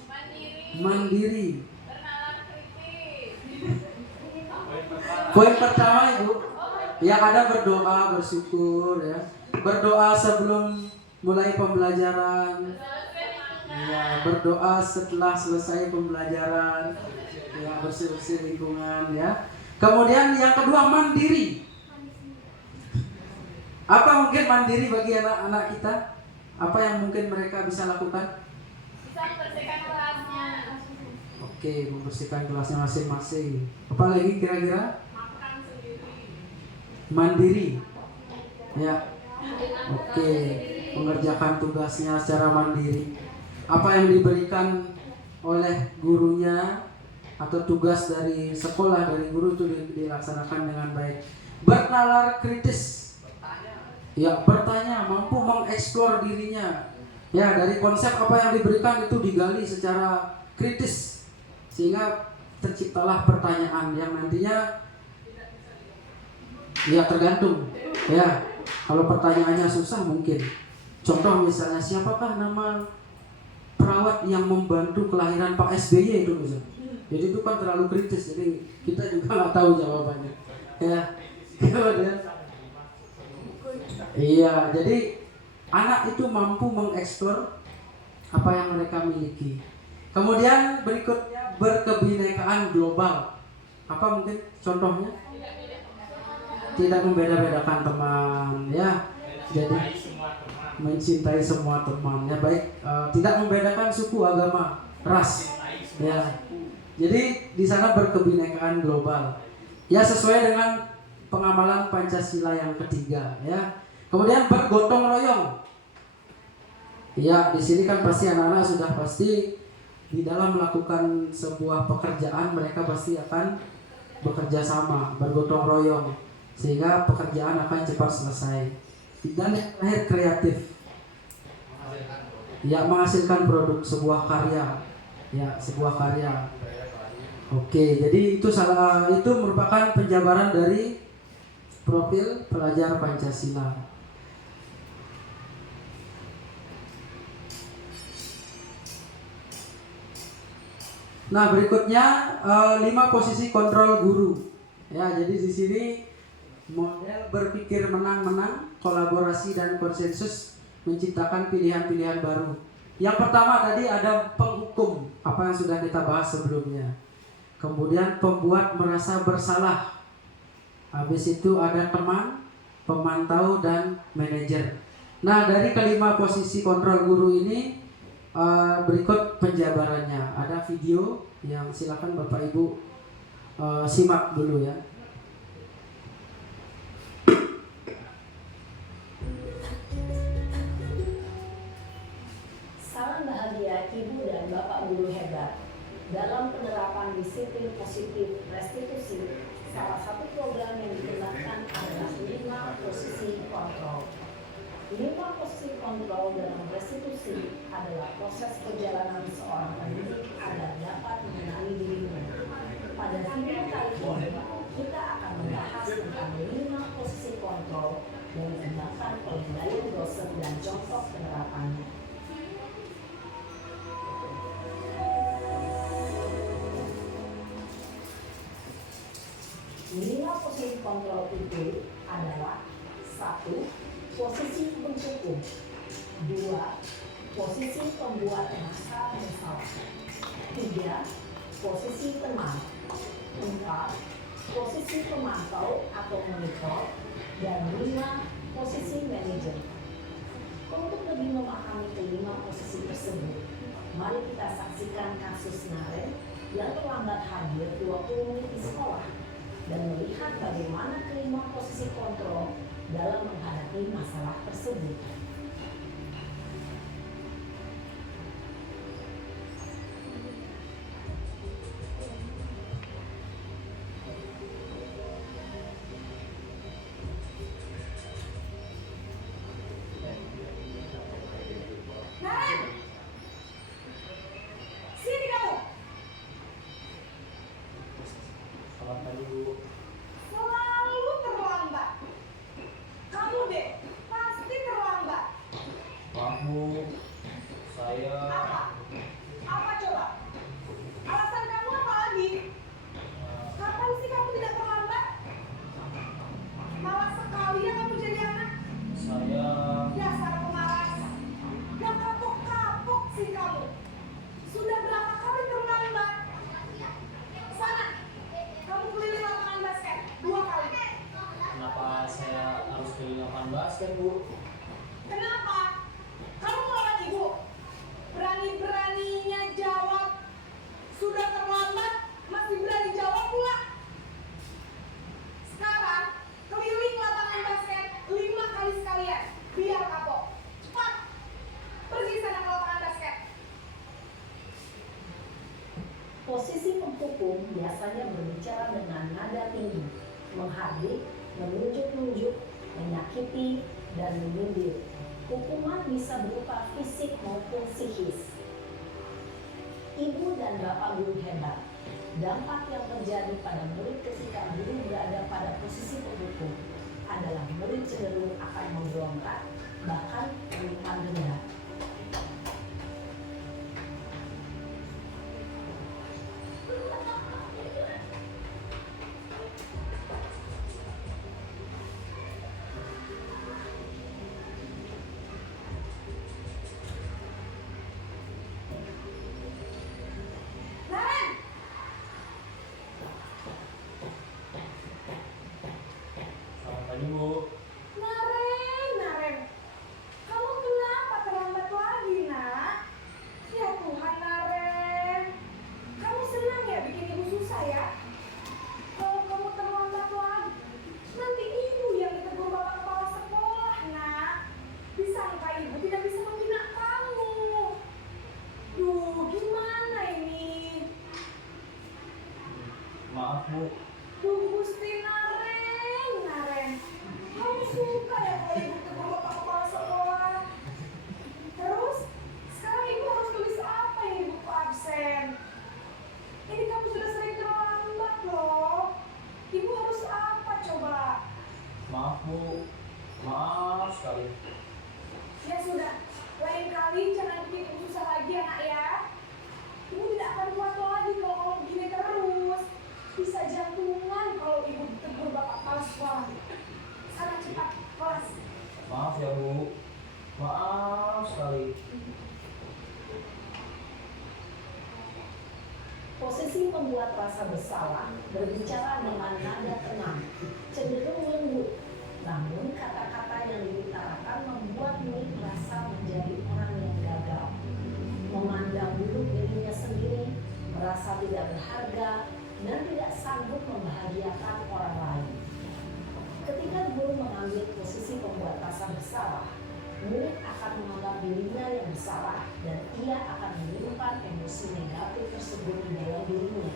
Mandiri. Poin pertama Ibu, yang ada berdoa, bersyukur ya. Berdoa sebelum mulai pembelajaran. Ya, berdoa setelah selesai pembelajaran. Ya, bersih-bersih lingkungan ya. Kemudian yang kedua mandiri. Apa mungkin mandiri bagi anak-anak kita? Apa yang mungkin mereka bisa lakukan? Bisa membersihkan kelasnya. Oke, membersihkan kelasnya masing-masing. Apa lagi kira-kira? Makan sendiri. Mandiri. Ya. Oke, mengerjakan tugasnya secara mandiri. Apa yang diberikan oleh gurunya atau tugas dari sekolah dari guru itu dilaksanakan dengan baik. Bernalar kritis. Ya, bertanya, mampu mengeksplor dirinya. Ya, dari konsep apa yang diberikan itu digali secara kritis sehingga terciptalah pertanyaan yang nantinya ya tergantung. Ya, kalau pertanyaannya susah mungkin. Contoh misalnya, siapakah nama perawat yang membantu kelahiran Pak SBY itu misalnya. Jadi itu kan terlalu kritis, jadi kita juga nggak tahu jawabannya. Ya, kemudian, iya, jadi anak itu mampu mengeksplor apa yang mereka miliki. Kemudian berikutnya berkebinekaan global. Apa mungkin contohnya? Tidak membeda-bedakan teman, ya. Jadi mencintai semua teman, ya baik. Tidak membedakan suku, agama, ras, ya. Jadi di sana berkebinekaan global, ya sesuai dengan pengamalan Pancasila yang ketiga, ya. Kemudian bergotong royong, ya di sini kan pasti anak-anak sudah pasti di dalam melakukan sebuah pekerjaan mereka pasti akan bekerja sama, bergotong royong sehingga pekerjaan akan cepat selesai. Dan yang terakhir kreatif, ya menghasilkan produk sebuah karya, ya sebuah karya. Oke, jadi itu merupakan penjabaran dari profil pelajar Pancasila. Nah berikutnya 5 posisi kontrol guru. Ya, jadi di sini model berpikir menang-menang, kolaborasi dan konsensus menciptakan pilihan-pilihan baru. Yang pertama tadi ada penghukum, apa yang sudah kita bahas sebelumnya. Kemudian pembuat merasa bersalah. Habis itu ada teman, pemantau dan manajer. Nah dari kelima posisi kontrol guru ini berikut penjabarannya. Ada video yang silakan Bapak Ibu simak dulu ya. Salam bahagia Ibu dan Bapak Guru hebat. Dalam penerapan disiplin positif restitusi, salah satu program yang digunakan adalah 5 posisi kontrol. 5 posisi kontrol dalam restitusi adalah proses perjalanan seorang pendidik agar dapat mengenali dirinya. Pada video kali ini, kita akan membahas tentang 5 posisi kontrol yang digunakan pengendalian dosen dan contoh penerapannya. Lima posisi kontrol itu adalah 1. Posisi penghukum, 2. Posisi pembuat masalah, 3. Posisi teman, 4. Posisi pemantau atau monitor, dan 5. posisi manajer. Untuk lebih memahami kelima posisi tersebut, mari kita saksikan kasus Naren yang terlambat hadir 20 menit di sekolah dan melihat bagaimana kelima posisi kontrol dalam menghadapi masalah tersebut. Selalu terlambat. Kamu deh, pasti terlambat. Maaf Bu, saya Apa? Apa coba? Alasan kamu apa lagi? Kapan sih kamu tidak terlambat? Malas sekali ya kamu jadi anak. saya Dasar pemalas. Yang kapok-kapok sih kamu. Sudah berapa kali terlambat? Sana, kamu keliling lapangan basket 2 kali. kenapa saya harus keliling lapangan basket Bu? Kenapa? Kamu melawan ibu? Berani-beraninya jawab. Sudah terlambat, masih berani jawab pula. Sekarang, keliling lapangan basket 5 kali sekalian. Biar kapok. Cepat. Pergi sana ke lapangan basket. Posisi penghukum biasanya berbicara dengan nada tinggi, menghardik, menunjuk-nunjuk, menyakiti, dan menyindir. Hukuman bisa berupa fisik maupun psikis. Ibu dan bapak guru hebat. Dampak yang terjadi pada murid ketika guru berada pada posisi penghukum adalah murid cenderung akan memberontak, bahkan menyimpan dendam. Naren! Selamat pagi Bu. Naren. Kamu kenapa terlambat lagi, nak? Ya Tuhan, Naren. Kamu senang ya bikin ibu susah ya? Kalau kamu terlambat lagi, nanti ibu yang ditegur bapak kepala sekolah, nak. Disangka ibu tidak bisa membina kamu. Duh, gimana ini? Maaf Bu, Duh, Gusti Naren. Kamu suka ya kalau ibu tegur bapak kepala sekolah? Terus, sekarang ibu harus tulis apa ini buku absen? Ini kamu sudah sering terlambat loh. Ibu harus apa coba? maaf Bu, maaf sekali. Ya sudah, lain kali jangan bikin ibu susah lagi ya nak ya. Ibu tidak akan kuat lagi kalau kamu begini terus. Bisa jantungan kalau ibu ditegur bapak kepala sekolah. Sana cepat kelas. Maaf ya Bu, maaf sekali. Posisi membuat rasa bersalah berbicara dengan nada tenang, cenderung lembut. Namun kata-kata yang diutarakan membuat murid merasa menjadi orang yang gagal, memandang buruk dirinya sendiri, merasa tidak berharga, dan tidak sanggup membahagiakan orang lain. Ketika guru mengambil posisi pembuat rasa bersalah, murid akan menganggap dirinya yang bersalah dan ia akan menyimpan emosi negatif tersebut di dalam dirinya.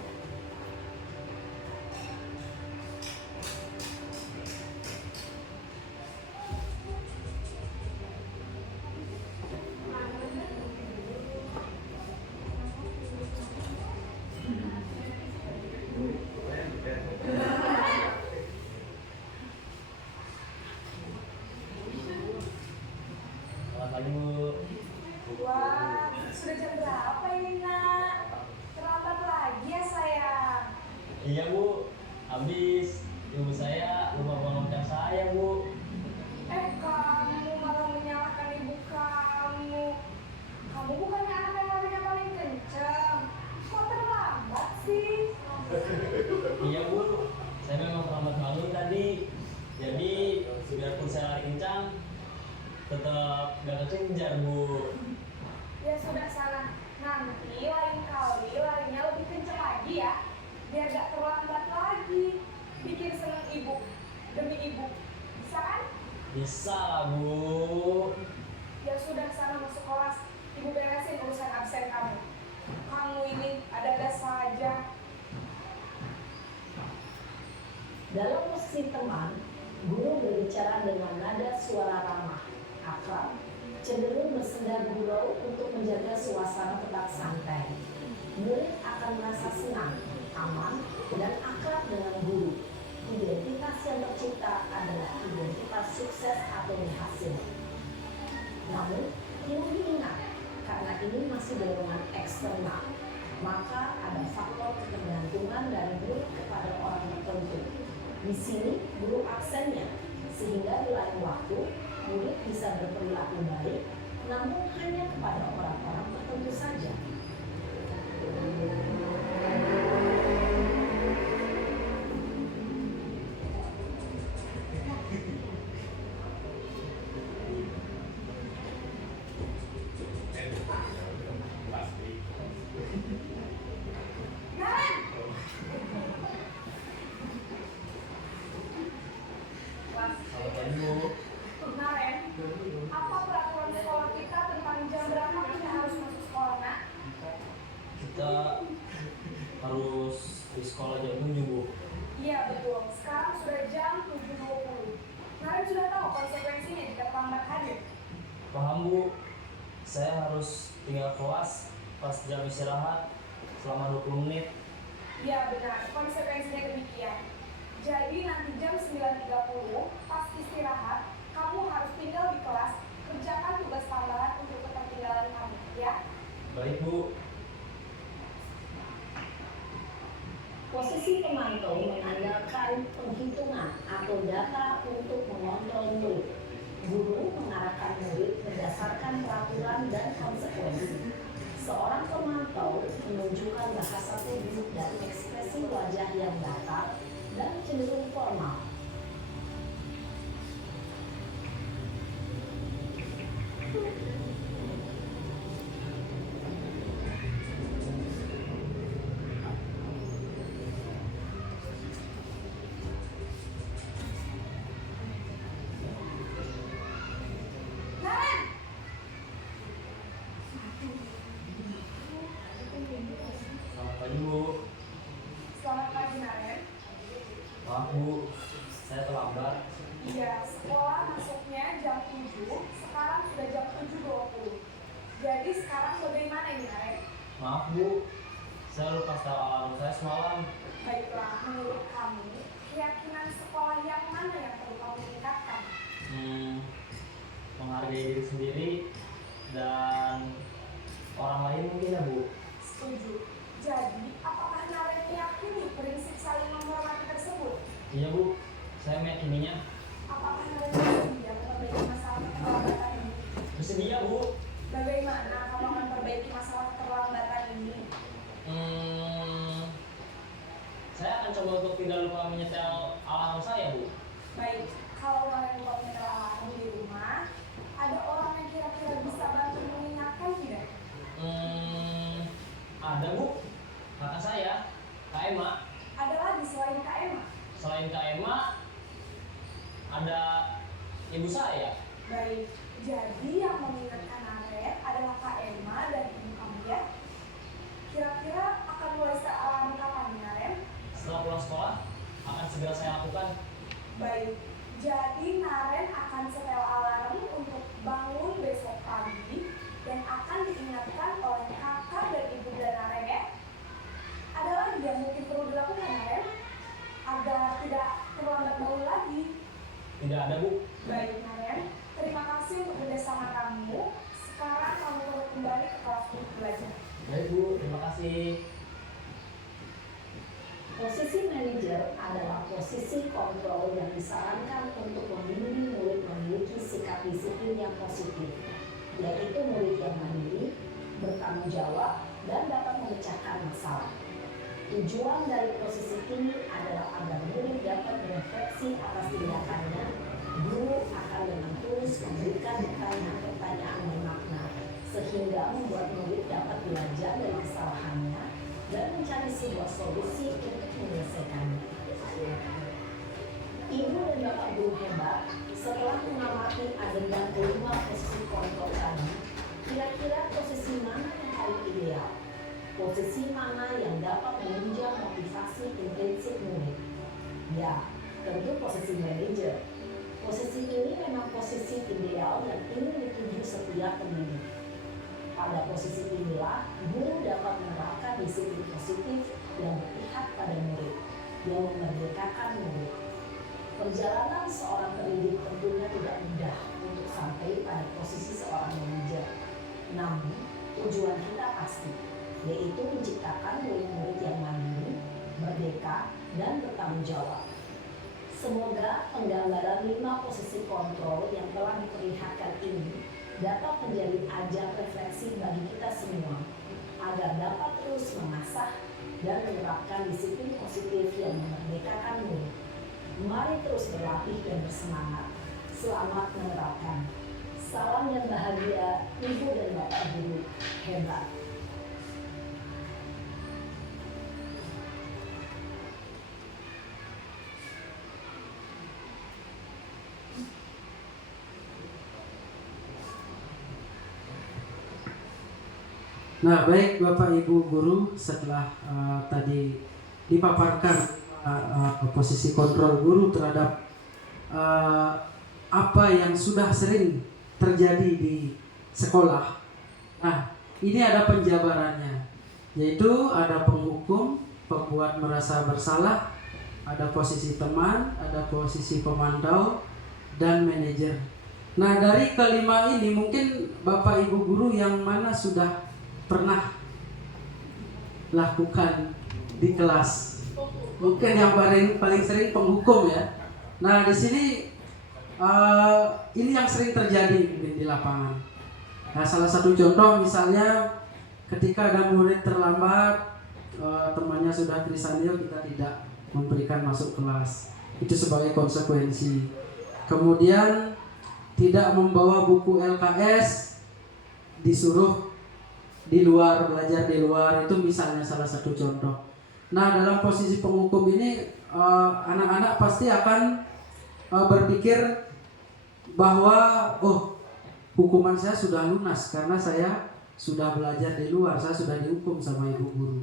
Selamat pagi Bu. Wah, sudah jam berapa ini nak? Terlambat lagi ya sayang. Iya Bu, habis ibu saya lupa bangun jam saya Bu. Kamu malah menyalahkan ibu kamu. Kamu bukannya anak yang larinya paling kenceng. Kok terlambat sih? Iya Bu, saya memang terlambat bangun tadi. Jadi biarpun saya lari kencang, belajar, Bu. Ya sudah sana, nanti lain kali larinya lebih kenceng lagi ya, biar gak terlambat lagi. Bikin seneng ibu, demi ibu. Bisa kan? Bisa lah, Bu. Ya sudah sana masuk kelas, ibu beresin urusan absen kamu. Kamu ini ada-ada saja. Dalam posisi teman, guru berbicara dengan nada suara ramah, akrab, cenderung bersenda gurau untuk menjaga suasana tetap santai. Murid akan merasa senang, aman, dan akrab dengan guru. Identitas yang tercipta adalah identitas sukses atau berhasil. Namun, perlu diingat, karena ini masih dorongan eksternal, maka ada faktor ketergantungan dari murid kepada orang tertentu. Di sini guru aksennya, sehingga di lain waktu murid bisa berperilaku baik, namun hanya kepada orang-orang tertentu saja. Selamat pagi, Bu. Naren, apa peraturan sekolah kita tentang jam berapa kita harus masuk sekolah, nak? Kita harus di sekolah jam 7, Bu. Iya betul, sekarang sudah jam 7.20. Naren sudah tahu konsekuensinya jika terlambat hadir. Paham, Bu. Saya harus tinggal kelas pas jam istirahat selama 20 menit. Iya benar, konsekuensinya demikian. Jadi nanti jam 9.30 pas istirahat, kamu harus tinggal di kelas, kerjakan tugas tambahan untuk ketertinggalan kamu, ya? Baik, Bu. Posisi pemantau mengandalkan penghitungan atau data untuk mengontrol murid. Guru mengarahkan murid berdasarkan peraturan dan konsekuensi. Seorang pemantau menunjukkan bahasa tubuh dan ekspresi wajah yang datar dan cenderung formal. Naren! Selamat pagi, Bu. Selamat pagi, Naren. Maaf, Bu. Saya terlambat. Iya, sekolah masuknya jam 7, sekarang sudah jam 7.20. Jadi sekarang bagaimana ini, Naren? Maaf, Bu. Saya lupa setel alarm saya semalam. Baiklah, menurut kamu, keyakinan sekolah yang mana yang perlu kamu tingkatkan? Menghargai diri sendiri dan orang lain mungkin ya, Bu. Setuju. Jadi, apakah Naren meyakini prinsip saling menghormati tersebut? Iya, Bu. Saya meyakininya. Apakah Naren bersedia memperbaiki masalah keterlambatan ini? Bersedia, Bu. Bagaimana kamu akan memperbaiki masalah keterlambatan ini? Saya akan coba untuk tidak lupa menyetel alarm saya, Bu. Baik, kalau Naren lupa menyetel alarm di rumah, ada orang yang kira-kira bisa bantu mengingatkan tidak? Ada, Bu. Kakak saya, Kak Emma. Ada lagi selain Kak Emma? Selain Kak Emma, ada ibu saya. Baik, jadi yang mengingatkan Naren adalah Kak Emma dan ibu kamu ya? Kira-kira akan mulai setel alarm kapan nih, Naren? Setelah pulang sekolah, akan segera saya lakukan. Baik, jadi Naren akan setel alarm untuk bangun besok pagi dan akan diingatkan oleh kakak dan ibu dan Naren ya. Ada lagi yang mungkin perlu dilakukan, Naren, agar tidak terlambat bangun lagi? Tidak ada, Bu. Baik, Naren, terima kasih untuk kerjasama kamu. Sekarang kamu perlu kembali ke kelas untuk belajar. Baik, Bu. Terima kasih. Posisi manajer adalah posisi kontrol yang disarankan untuk membimbing murid memiliki sikap disiplin yang positif, yaitu murid yang mandiri, bertanggung jawab, dan dapat memecahkan masalah. Tujuan dari posisi ini adalah agar murid dapat berefleksi atas tindakannya. Guru akan dengan tulus memberikan pertanyaan-pertanyaan bermakna sehingga membuat murid dapat belajar dari kesalahannya dan mencari sebuah solusi untuk menyelesaikannya. Ibu dan bapak guru hebat, setelah mengamati adegan kelima posisi kontrol tadi, kira-kira posisi mana yang paling ideal? Posisi mana yang dapat menunjang motivasi intrinsik murid? Ya, tentu posisi manajer. Posisi ini memang posisi ideal dan ingin dituju setiap pendidik. Pada posisi inilah, guru dapat menerapkan disiplin positif yang berpihak pada murid, yang memerdekakan murid. Perjalanan seorang pendidik tentunya tidak mudah untuk sampai pada posisi seorang manajer. Namun, tujuan kita pasti, yaitu menciptakan murid-murid yang mandiri, merdeka, dan bertanggung jawab. Semoga penggambaran 5 posisi kontrol yang telah diperlihatkan ini dapat menjadi ajang refleksi bagi kita semua, agar dapat terus mengasah dan menerapkan disiplin positif yang memerdekakan murid. Mari terus berlatih dan bersemangat. Selamat menerapkan. Salam yang bahagia, Ibu dan Bapak Guru hebat. Nah, baik Bapak Ibu guru, setelah tadi dipaparkan posisi kontrol guru terhadap apa yang sudah sering terjadi di sekolah. Nah, ini ada penjabarannya, yaitu ada penghukum, pembuat merasa bersalah, ada posisi teman, ada posisi pemantau, dan manajer. Nah, dari kelima ini mungkin Bapak Ibu guru yang mana sudah pernah lakukan di kelas? Mungkin yang paling sering penghukum ya. Nah, di sini ini yang sering terjadi di lapangan. Nah, salah satu contoh misalnya ketika ada murid terlambat, temannya sudah trisanil, kita tidak memberikan masuk kelas. Itu sebagai konsekuensi. Kemudian tidak membawa buku LKS, disuruh di luar, belajar di luar, itu misalnya salah satu contoh. Nah, dalam posisi penghukum ini anak-anak pasti akan berpikir bahwa hukuman saya sudah lunas karena saya sudah belajar di luar, saya sudah dihukum sama ibu guru.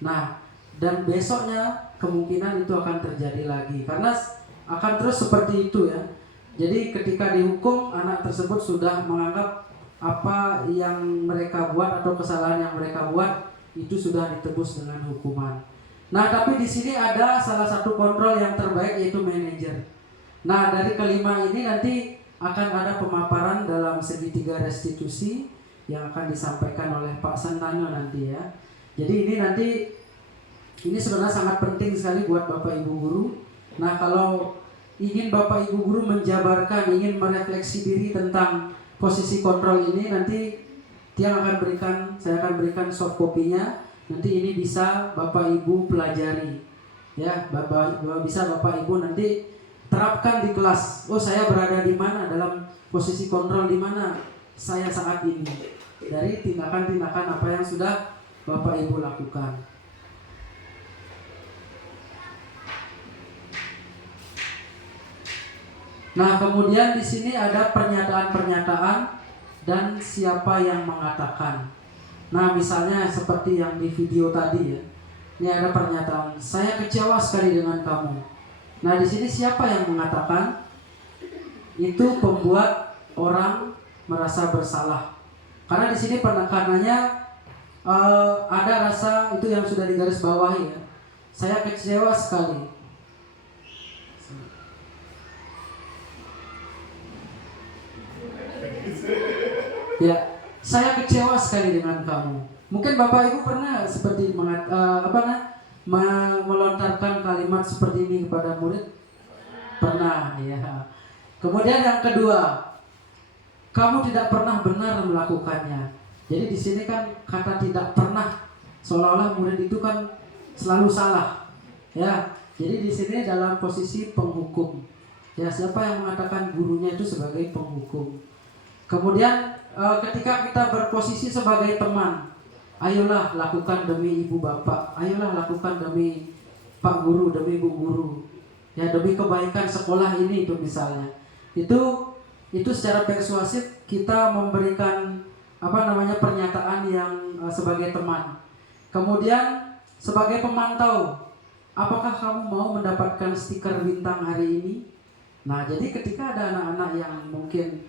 Nah, dan besoknya kemungkinan itu akan terjadi lagi karena akan terus seperti itu ya. Jadi ketika dihukum, anak tersebut sudah menganggap apa yang mereka buat atau kesalahan yang mereka buat itu sudah ditebus dengan hukuman. Nah, tapi di sini ada salah satu kontrol yang terbaik, yaitu manajer. Nah, dari kelima ini nanti akan ada pemaparan dalam segitiga restitusi yang akan disampaikan oleh Pak Santanyo nanti ya. Jadi ini sebenarnya sangat penting sekali buat Bapak Ibu guru. Nah, kalau ingin Bapak Ibu guru menjabarkan, ingin merefleksi diri tentang posisi kontrol ini, nanti saya akan berikan soft copy-nya. Nanti ini bisa Bapak Ibu pelajari. Ya, bisa Bapak Ibu nanti terapkan di kelas. Oh, saya berada di mana dalam posisi kontrol, di mana saya saat ini. Dari tindakan-tindakan apa yang sudah Bapak Ibu lakukan. Nah, kemudian di sini ada pernyataan-pernyataan dan siapa yang mengatakan. Nah, misalnya seperti yang di video tadi ya. Ini ada pernyataan, saya kecewa sekali dengan kamu. Nah, di sini siapa yang mengatakan? Itu pembuat orang merasa bersalah. Karena di sini penekanannya ada rasa itu yang sudah digaris bawahi ya. Saya kecewa sekali. Ya, saya kecewa sekali dengan kamu. Mungkin Bapak Ibu pernah seperti melontarkan kalimat seperti ini kepada murid? Pernah, ya. Kemudian yang kedua, kamu tidak pernah benar melakukannya. Jadi di sini kan kata tidak pernah, seolah-olah murid itu kan selalu salah. Ya, jadi di sini dalam posisi penghukum. Ya, siapa yang mengatakan gurunya itu sebagai penghukum? Kemudian ketika kita berposisi sebagai teman, ayolah lakukan demi ibu bapak, ayolah lakukan demi pak guru, demi bu guru, ya demi kebaikan sekolah ini itu misalnya. Itu secara persuasif kita memberikan pernyataan yang sebagai teman. Kemudian sebagai pemantau, apakah kamu mau mendapatkan stiker bintang hari ini? Nah, jadi ketika ada anak-anak yang mungkin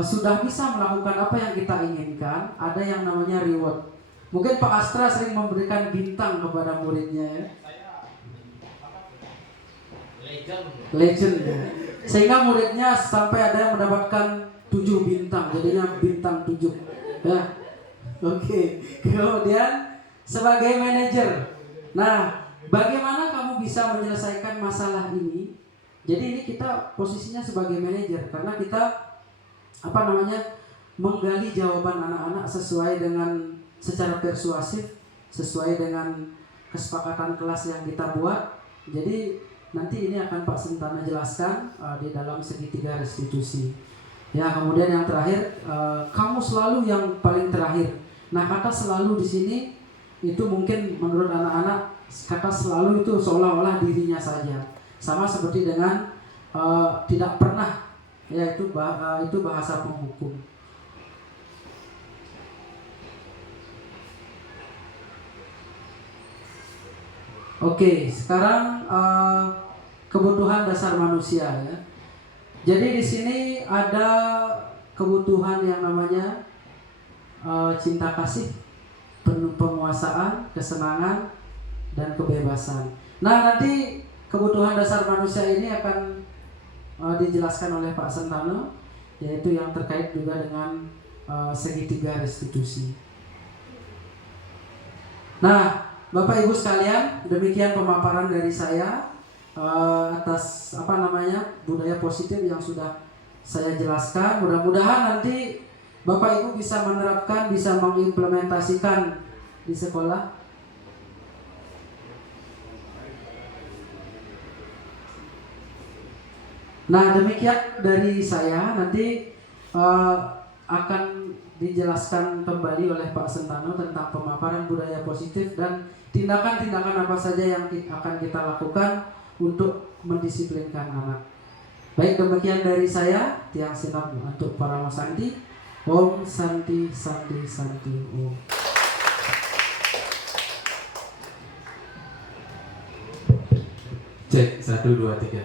sudah bisa melakukan apa yang kita inginkan, ada yang namanya reward. Mungkin Pak Astra sering memberikan bintang kepada muridnya ya. Legend ya. Sehingga muridnya sampai ada yang mendapatkan 7 bintang, jadinya bintang 7 ya. Oke. Kemudian sebagai manajer, nah bagaimana kamu bisa menyelesaikan masalah ini? Jadi ini kita posisinya sebagai manajer karena kita menggali jawaban anak-anak sesuai dengan secara persuasif, sesuai dengan kesepakatan kelas yang kita buat. Jadi nanti ini akan Pak Sentana jelaskan di dalam segitiga restitusi. Ya, kemudian yang terakhir, kamu selalu yang paling terakhir. Nah, kata selalu di sini itu mungkin menurut anak-anak kata selalu itu seolah-olah dirinya saja. Sama seperti dengan tidak pernah, ya itu bahasa penghukum. Oke, sekarang kebutuhan dasar manusia ya. Jadi di sini ada kebutuhan yang namanya cinta kasih, penguasaan, kesenangan, dan kebebasan. Nah, nanti kebutuhan dasar manusia ini akan dijelaskan oleh Pak Sentano, yaitu yang terkait juga dengan segitiga restitusi. Nah, Bapak Ibu sekalian, demikian pemaparan dari saya atas budaya positif yang sudah saya jelaskan. Mudah-mudahan nanti Bapak Ibu bisa menerapkan, bisa mengimplementasikan di sekolah. Nah, demikian dari saya. Nanti akan dijelaskan kembali oleh Pak Sentano tentang pemaparan budaya positif dan tindakan-tindakan apa saja yang akan kita lakukan untuk mendisiplinkan anak. Baik, demikian dari saya. Tiang sinam untuk para Santi. Om Santi Santi Santi Om. Cek 1 2 3.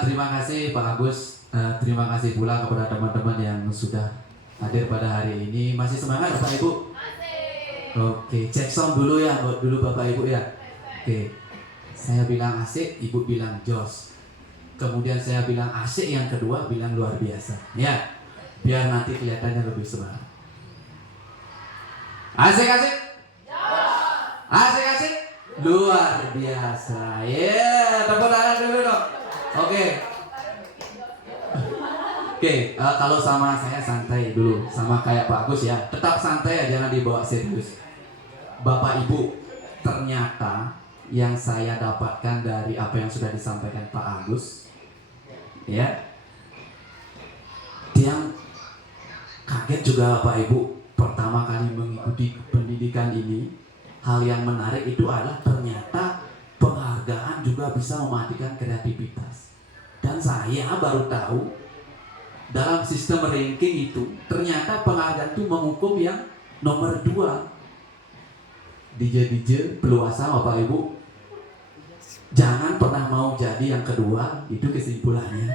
Terima kasih Pak Agus. Terima kasih pula kepada teman-teman yang sudah hadir pada hari ini. Masih semangat Bapak Ibu? Oke, cek sound dulu ya, dulu Bapak Ibu ya. Oke, saya bilang asik, Ibu bilang jos. Kemudian saya bilang asik, yang kedua bilang luar biasa. Ya, biar nanti kelihatannya lebih semangat. Asik asik? Asik asik? Luar biasa. Ya, tepuk tangan dulu dong. Oke. Kalau sama saya santai dulu, sama kayak Pak Agus ya, tetap santai ya, jangan dibawa serius. Bapak Ibu, ternyata yang saya dapatkan dari apa yang sudah disampaikan Pak Agus, ya, dia kaget juga Bapak Ibu pertama kali mengikuti pendidikan ini. Hal yang menarik itu adalah ternyata penghargaan juga bisa mematikan kreativitas. Dan saya baru tahu dalam sistem ranking itu ternyata penghargaan itu menghukum yang nomor 2. DJ peluasa Bapak Ibu, jangan pernah mau jadi yang kedua, itu kesimpulannya.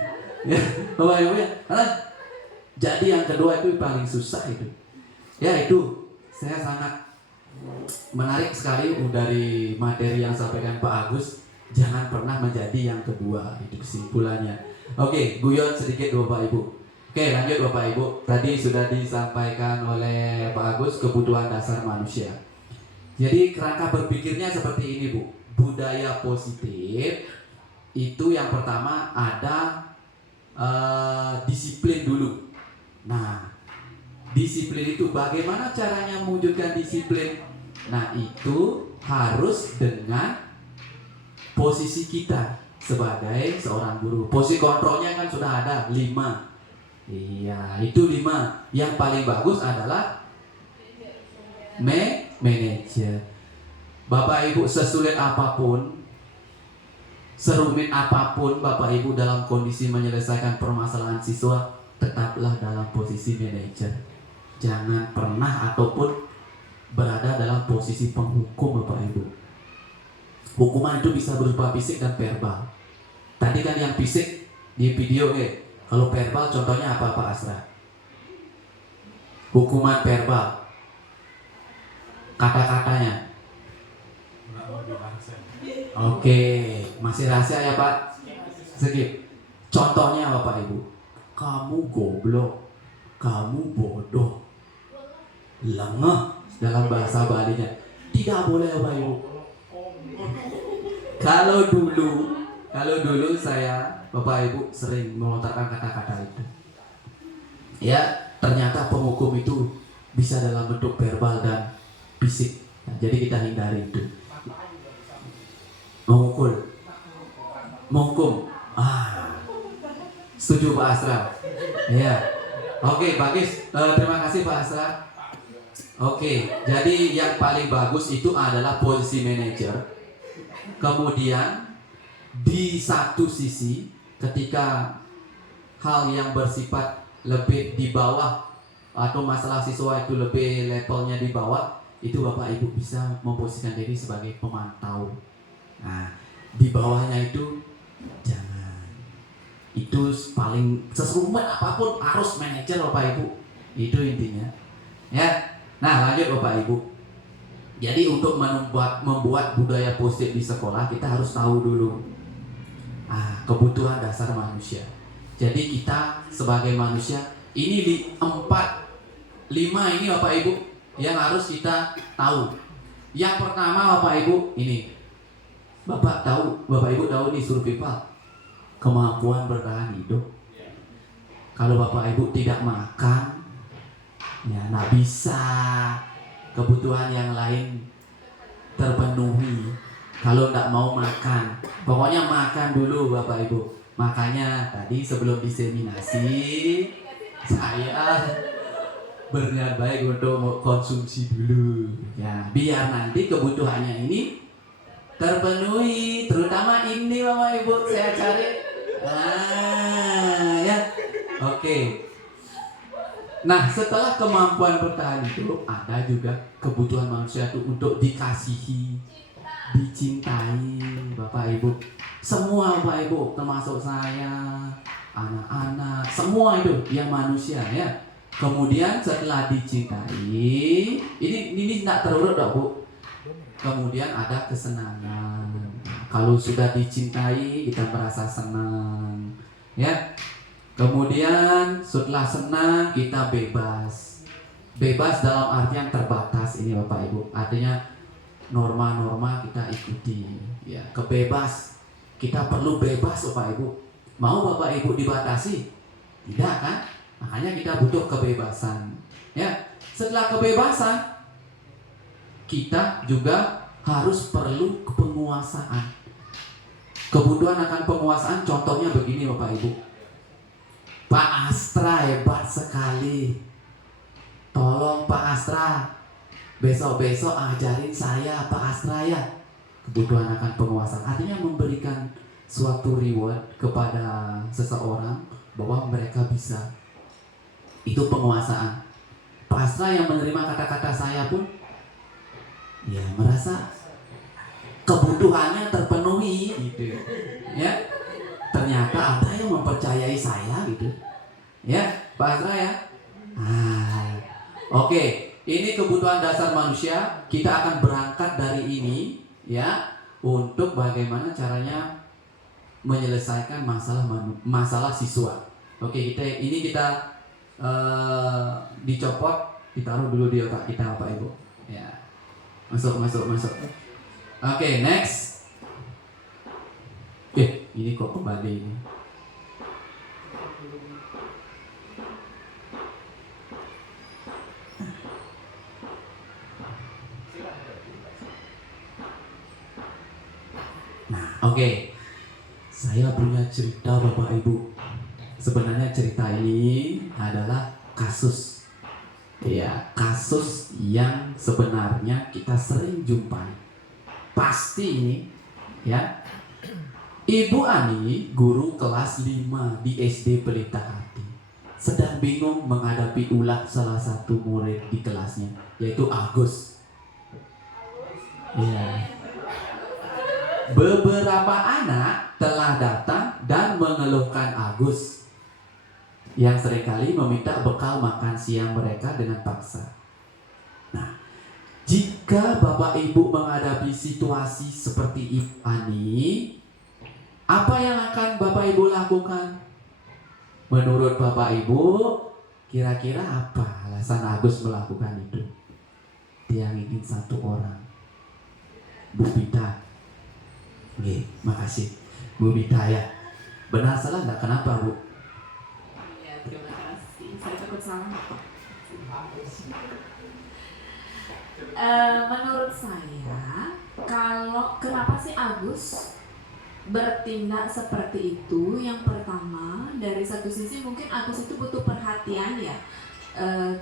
Ya, Bapak Ibu ya, karena jadi yang kedua itu paling susah itu. Ya, itu saya sangat menarik sekali dari materi yang disampaikan Pak Agus. Jangan pernah menjadi yang kedua, itu kesimpulannya. Oke, guyon sedikit Bapak Ibu. Oke, lanjut Bapak Ibu. Tadi sudah disampaikan oleh Pak Agus kebutuhan dasar manusia. Jadi kerangka berpikirnya seperti ini Bu. Budaya positif itu yang pertama ada disiplin dulu. Nah, disiplin itu bagaimana caranya mewujudkan disiplin? Nah, itu harus dengan posisi kita sebagai seorang guru. Posisi kontrolnya kan sudah ada 5. Iya, itu 5. Yang paling bagus adalah manajer. Bapak Ibu, sesulit apapun, serumit apapun Bapak Ibu dalam kondisi menyelesaikan permasalahan siswa, tetaplah dalam posisi manajer. Jangan pernah ataupun berada dalam posisi penghukum Bapak Ibu. Hukuman itu bisa berupa fisik dan verbal. Tadi kan yang fisik di video kalau verbal contohnya apa Pak Asra? Hukuman verbal, kata-katanya. Oke, masih rahasia ya Pak? Skip. Contohnya Bapak Ibu, kamu goblok, kamu bodoh, lengah dalam bahasa Balinya. Tidak boleh Bapak Ibu. Kalau dulu saya Bapak Ibu sering melontarkan kata-kata itu. Ya, ternyata penghukum itu bisa dalam bentuk verbal dan fisik. Nah, jadi kita hindari itu. Menghukum. Setuju Pak Asra? Ya. Oke, bagus. Terima kasih Pak Asra. Oke, jadi yang paling bagus itu adalah posisi manajer. Kemudian di satu sisi ketika hal yang bersifat lebih di bawah atau masalah siswa itu lebih levelnya di bawah, itu Bapak Ibu bisa memposisikan diri sebagai pemantau. Nah, di bawahnya itu jangan. Itu paling sesulit apapun harus manajer Bapak Ibu. Itu intinya. Ya. Nah, lanjut Bapak Ibu. Jadi untuk membuat budaya positif di sekolah, kita harus tahu dulu kebutuhan dasar manusia. Jadi kita sebagai manusia ini 5 ini Bapak Ibu yang harus kita tahu. Yang pertama Bapak Ibu ini, Bapak Ibu tahu nih survival, kemampuan bertahan hidup. Kalau Bapak Ibu tidak makan, ya nggak bisa kebutuhan yang lain terpenuhi. Kalau nggak mau makan, pokoknya makan dulu Bapak Ibu. Makanya tadi sebelum diseminasi saya berniat baik untuk konsumsi dulu, ya biar nanti kebutuhannya ini terpenuhi. Terutama ini Bapak Ibu saya cari. Ya, oke. Nah, setelah kemampuan bertahan itu, ada juga kebutuhan manusia itu untuk dikasihi, dicintai, Bapak Ibu. Semua Bapak Ibu, termasuk saya, anak-anak, semua itu yang manusia ya. Kemudian setelah dicintai, ini tidak terurut dok Bu. Kemudian ada kesenangan. Kalau sudah dicintai, kita merasa senang, ya. Kemudian setelah senang kita bebas. Bebas dalam artian terbatas ini Bapak Ibu. Artinya norma-norma kita ikuti. Ya, kita perlu bebas Bapak Ibu. Mau Bapak Ibu dibatasi? Tidak kan? Makanya kita butuh kebebasan. Ya, setelah kebebasan kita juga harus perlu penguasaan. Kebutuhan akan penguasaan contohnya begini Bapak Ibu. Pak Astra hebat sekali. Tolong Pak Astra, besok-besok ajarin saya Pak Astra ya. Kebutuhan akan penguasaan artinya memberikan suatu reward kepada seseorang bahwa mereka bisa. Itu penguasaan. Pak Astra yang menerima kata-kata saya pun ya merasa kebutuhannya terpenuhi gitu. Ya. Ternyata ada yang mempercayai saya gitu. Ya, Pak Asra ya. Oke. Ini kebutuhan dasar manusia. Kita akan berangkat dari ini ya untuk bagaimana caranya menyelesaikan masalah siswa. Oke, kita dicopot, ditaruh dulu di otak kita Bapak Ibu. Ya. Masuk. Oke, next. Ini kok kembali ini. Nah, oke. Saya punya cerita Bapak Ibu. Sebenarnya cerita ini adalah kasus. Ya, kasus yang sebenarnya kita sering jumpai. Pasti ini, ya. Ibu Ani, guru kelas 5 di SD Pelita Hati, sedang bingung menghadapi ulah salah satu murid di kelasnya, yaitu Agus. Ya. Beberapa anak telah datang dan mengeluhkan Agus yang seringkali meminta bekal makan siang mereka dengan paksa. Nah, jika Bapak Ibu menghadapi situasi seperti Ibu Ani, apa yang akan Bapak Ibu lakukan? Menurut Bapak Ibu, kira-kira apa alasan Agus melakukan itu? Dia ingin satu orang, Bu Bita. Oke, makasih Bu Bita ya. Benar salah enggak? Kenapa Bu? Ya, terima kasih. Saya takut salah. Menurut saya, kalau kenapa sih Agus bertindak seperti itu? Yang pertama, dari satu sisi mungkin Agus itu butuh perhatian ya.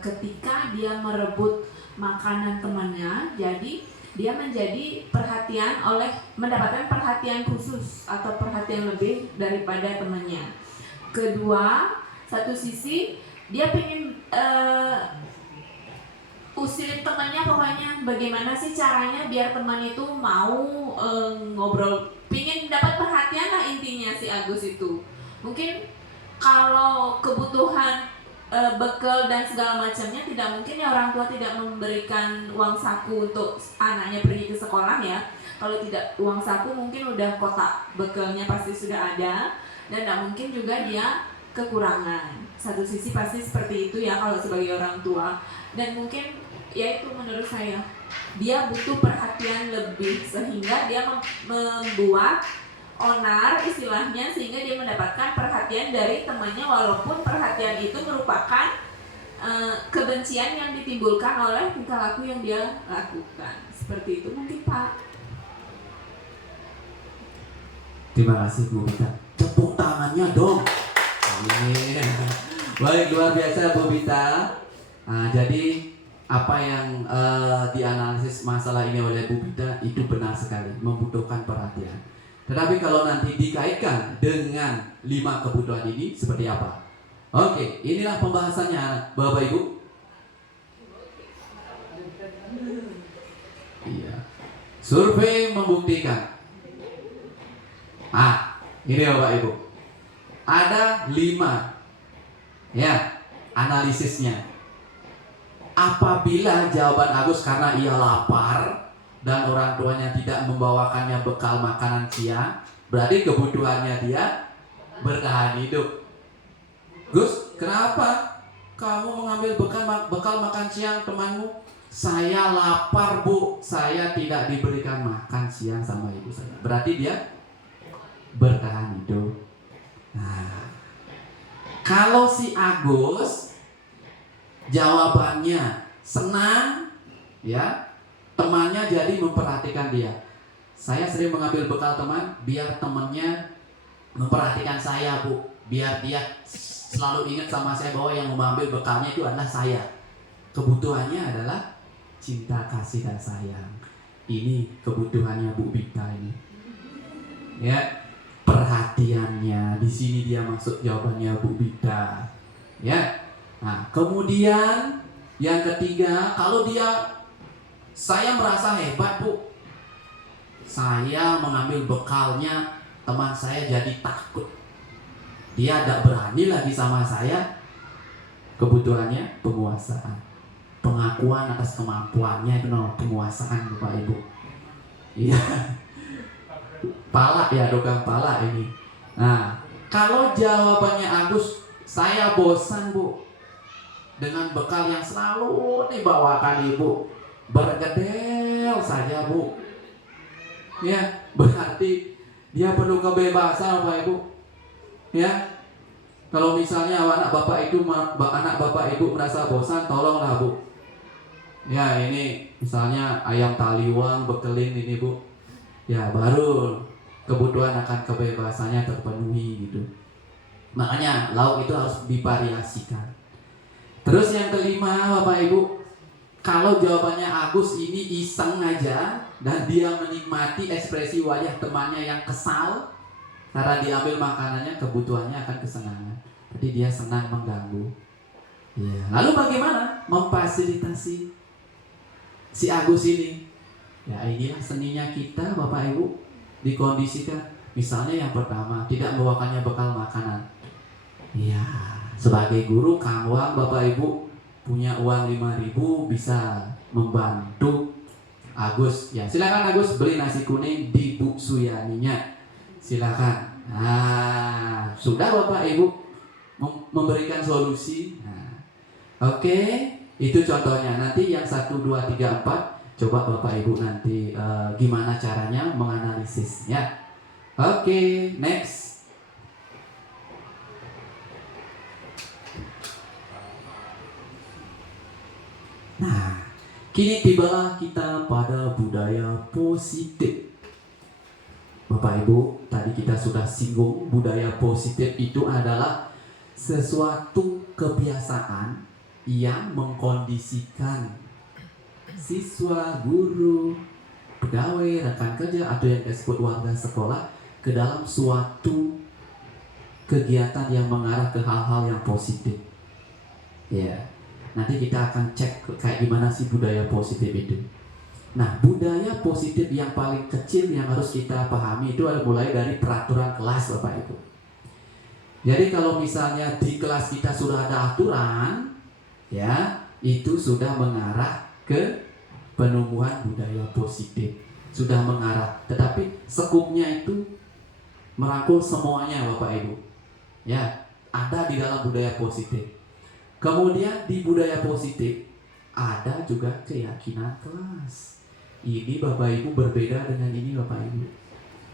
Ketika dia merebut makanan temannya, jadi dia menjadi mendapatkan perhatian khusus atau perhatian lebih daripada temannya. Kedua, satu sisi dia pengen usilin temannya, pokoknya bagaimana sih caranya biar teman itu mau ngobrol, pengen dapat perhatian lah intinya si Agus itu. Mungkin kalau kebutuhan bekal dan segala macamnya, tidak mungkin ya orang tua tidak memberikan uang saku untuk anaknya pergi ke sekolah ya. Kalau tidak uang saku mungkin udah kotak bekalnya pasti sudah ada, dan tidak mungkin juga dia kekurangan. Satu sisi pasti seperti itu ya kalau sebagai orang tua. Dan mungkin ya itu menurut saya, dia butuh perhatian lebih sehingga dia membuat onar istilahnya, sehingga dia mendapatkan perhatian dari temannya, walaupun perhatian itu merupakan kebencian yang ditimbulkan oleh tingkah laku yang dia lakukan. Seperti itu mungkin Pak. Terima kasih Bu Bita. Tepuk tangannya dong. Amin. Baik, luar biasa Bu Bita. Nah, jadi apa yang dianalisis masalah ini oleh Bu Bita itu benar sekali, membutuhkan perhatian. Tetapi kalau nanti dikaitkan dengan 5 kebutuhan ini seperti apa? Oke, inilah pembahasannya Bapak Ibu. Iya. Survei membuktikan. Ini Bapak Ibu. Ada 5 ya analisisnya. Apabila jawaban Agus karena ia lapar dan orang tuanya tidak membawakannya bekal makanan siang, berarti kebutuhannya dia bertahan hidup. Gus, kenapa kamu mengambil bekal makan siang temanmu? Saya lapar Bu, saya tidak diberikan makan siang sama ibu saya. Berarti dia bertahan hidup. Nah, kalau si Agus jawabannya senang ya, temannya jadi memperhatikan dia. Saya sering mengambil bekal teman biar temannya memperhatikan saya Bu, biar dia selalu ingat sama saya bahwa yang mengambil bekalnya itu adalah saya. Kebutuhannya adalah cinta, kasih, dan sayang. Ini kebutuhannya Bu Bita ini. Ya, perhatiannya di sini dia maksud jawabannya Bu Bita. Ya. Nah, kemudian yang ketiga, kalau saya merasa hebat Bu, saya mengambil bekalnya teman saya jadi takut, dia tidak berani lagi sama saya. Kebutuhannya penguasaan, pengakuan atas kemampuannya, itu namanya penguasaan Bapak Ibu. Iya, pala ya, dogang pala ini. Nah, kalau jawabannya Agus, saya bosan Bu dengan bekal yang selalu dibawakan ibu, bergedel saja Bu. Ya, berarti dia perlu kebebasan Bapak Ibu. Ya, kalau misalnya anak bapak ibu merasa bosan, tolonglah Bu. Ya, ini misalnya ayam taliwang bekelin ini Bu. Ya, baru kebutuhan akan kebebasannya terpenuhi gitu. Makanya lauk itu harus divariasikan. Terus yang kelima Bapak Ibu, kalau jawabannya Agus ini iseng aja dan dia menikmati ekspresi wajah temannya yang kesal karena diambil makanannya, kebutuhannya akan kesenangan. Jadi dia senang mengganggu. Ya. Lalu bagaimana memfasilitasi si Agus ini? Ya inilah seninya kita Bapak Ibu, dikondisikan. Misalnya yang pertama, tidak membawakannya bekal makanan. Ya, sebagai guru kawan Bapak Ibu punya uang 5.000 bisa membantu Agus. Ya, silakan Agus beli nasi kuning di Bu Suyaninya. Silakan. Nah, sudah Bapak Ibu memberikan solusi. Nah, oke, itu contohnya. Nanti yang 1, 2, 3, 4 coba Bapak Ibu nanti gimana caranya menganalisisnya. Oke, next. Nah, kini tibalah kita pada budaya positif. Bapak Ibu, tadi kita sudah singgung budaya positif itu adalah sesuatu kebiasaan yang mengkondisikan siswa, guru, pegawai, rekan kerja atau yang disebut warga sekolah ke dalam suatu kegiatan yang mengarah ke hal-hal yang positif. Ya. Nanti kita akan cek kayak gimana sih budaya positif itu. Nah, budaya positif yang paling kecil yang harus kita pahami itu adalah mulai dari peraturan kelas Bapak Ibu. Jadi kalau misalnya di kelas kita sudah ada aturan, ya itu sudah mengarah ke penumbuhan budaya positif. Sudah mengarah, tetapi sekupnya itu merangkul semuanya Bapak Ibu. Ya, ada di dalam budaya positif. Kemudian di budaya positif ada juga keyakinan kelas. Ini Bapak Ibu berbeda dengan ini Bapak Ibu.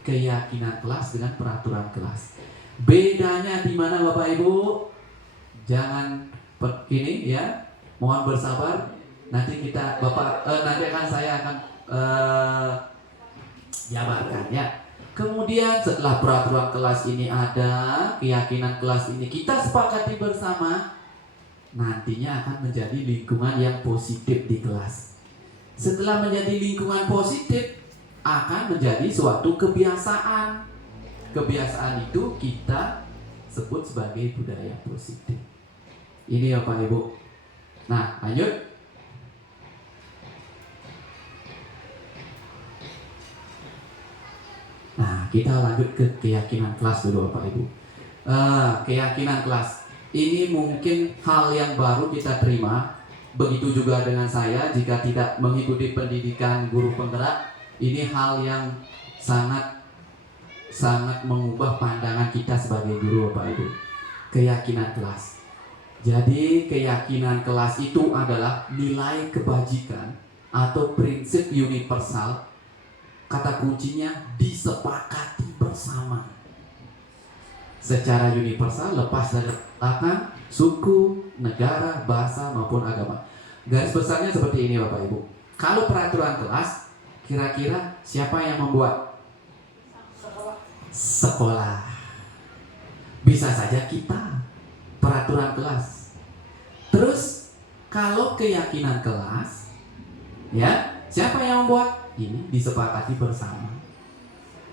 Keyakinan kelas dengan peraturan kelas. Bedanya di mana Bapak Ibu? Jangan ini ya. Mohon bersabar. Nanti kita nanti saya akan jabarkan ya. Kemudian setelah peraturan kelas ini ada, keyakinan kelas ini kita sepakati bersama, nantinya akan menjadi lingkungan yang positif di kelas. Setelah menjadi lingkungan positif, akan menjadi suatu kebiasaan. Kebiasaan itu kita sebut sebagai budaya positif. Ini Bapak Ibu. Nah, lanjut. Nah, kita lanjut ke keyakinan kelas dulu Bapak Ibu. Keyakinan kelas. Ini mungkin hal yang baru kita terima. Begitu juga dengan saya, jika tidak mengikuti pendidikan guru penggerak, ini hal yang sangat mengubah pandangan kita sebagai guru Bapak Ibu. Keyakinan kelas. Jadi keyakinan kelas itu adalah nilai kebajikan atau prinsip universal. Kata kuncinya disepakati bersama. Secara universal, lepas dari latar, suku, negara, bahasa maupun agama. Garis besarnya seperti ini Bapak Ibu. Kalau peraturan kelas, kira-kira siapa yang membuat? Sekolah. Bisa saja kita. Peraturan kelas. Terus kalau keyakinan kelas, ya siapa yang membuat? Ini disepakati bersama.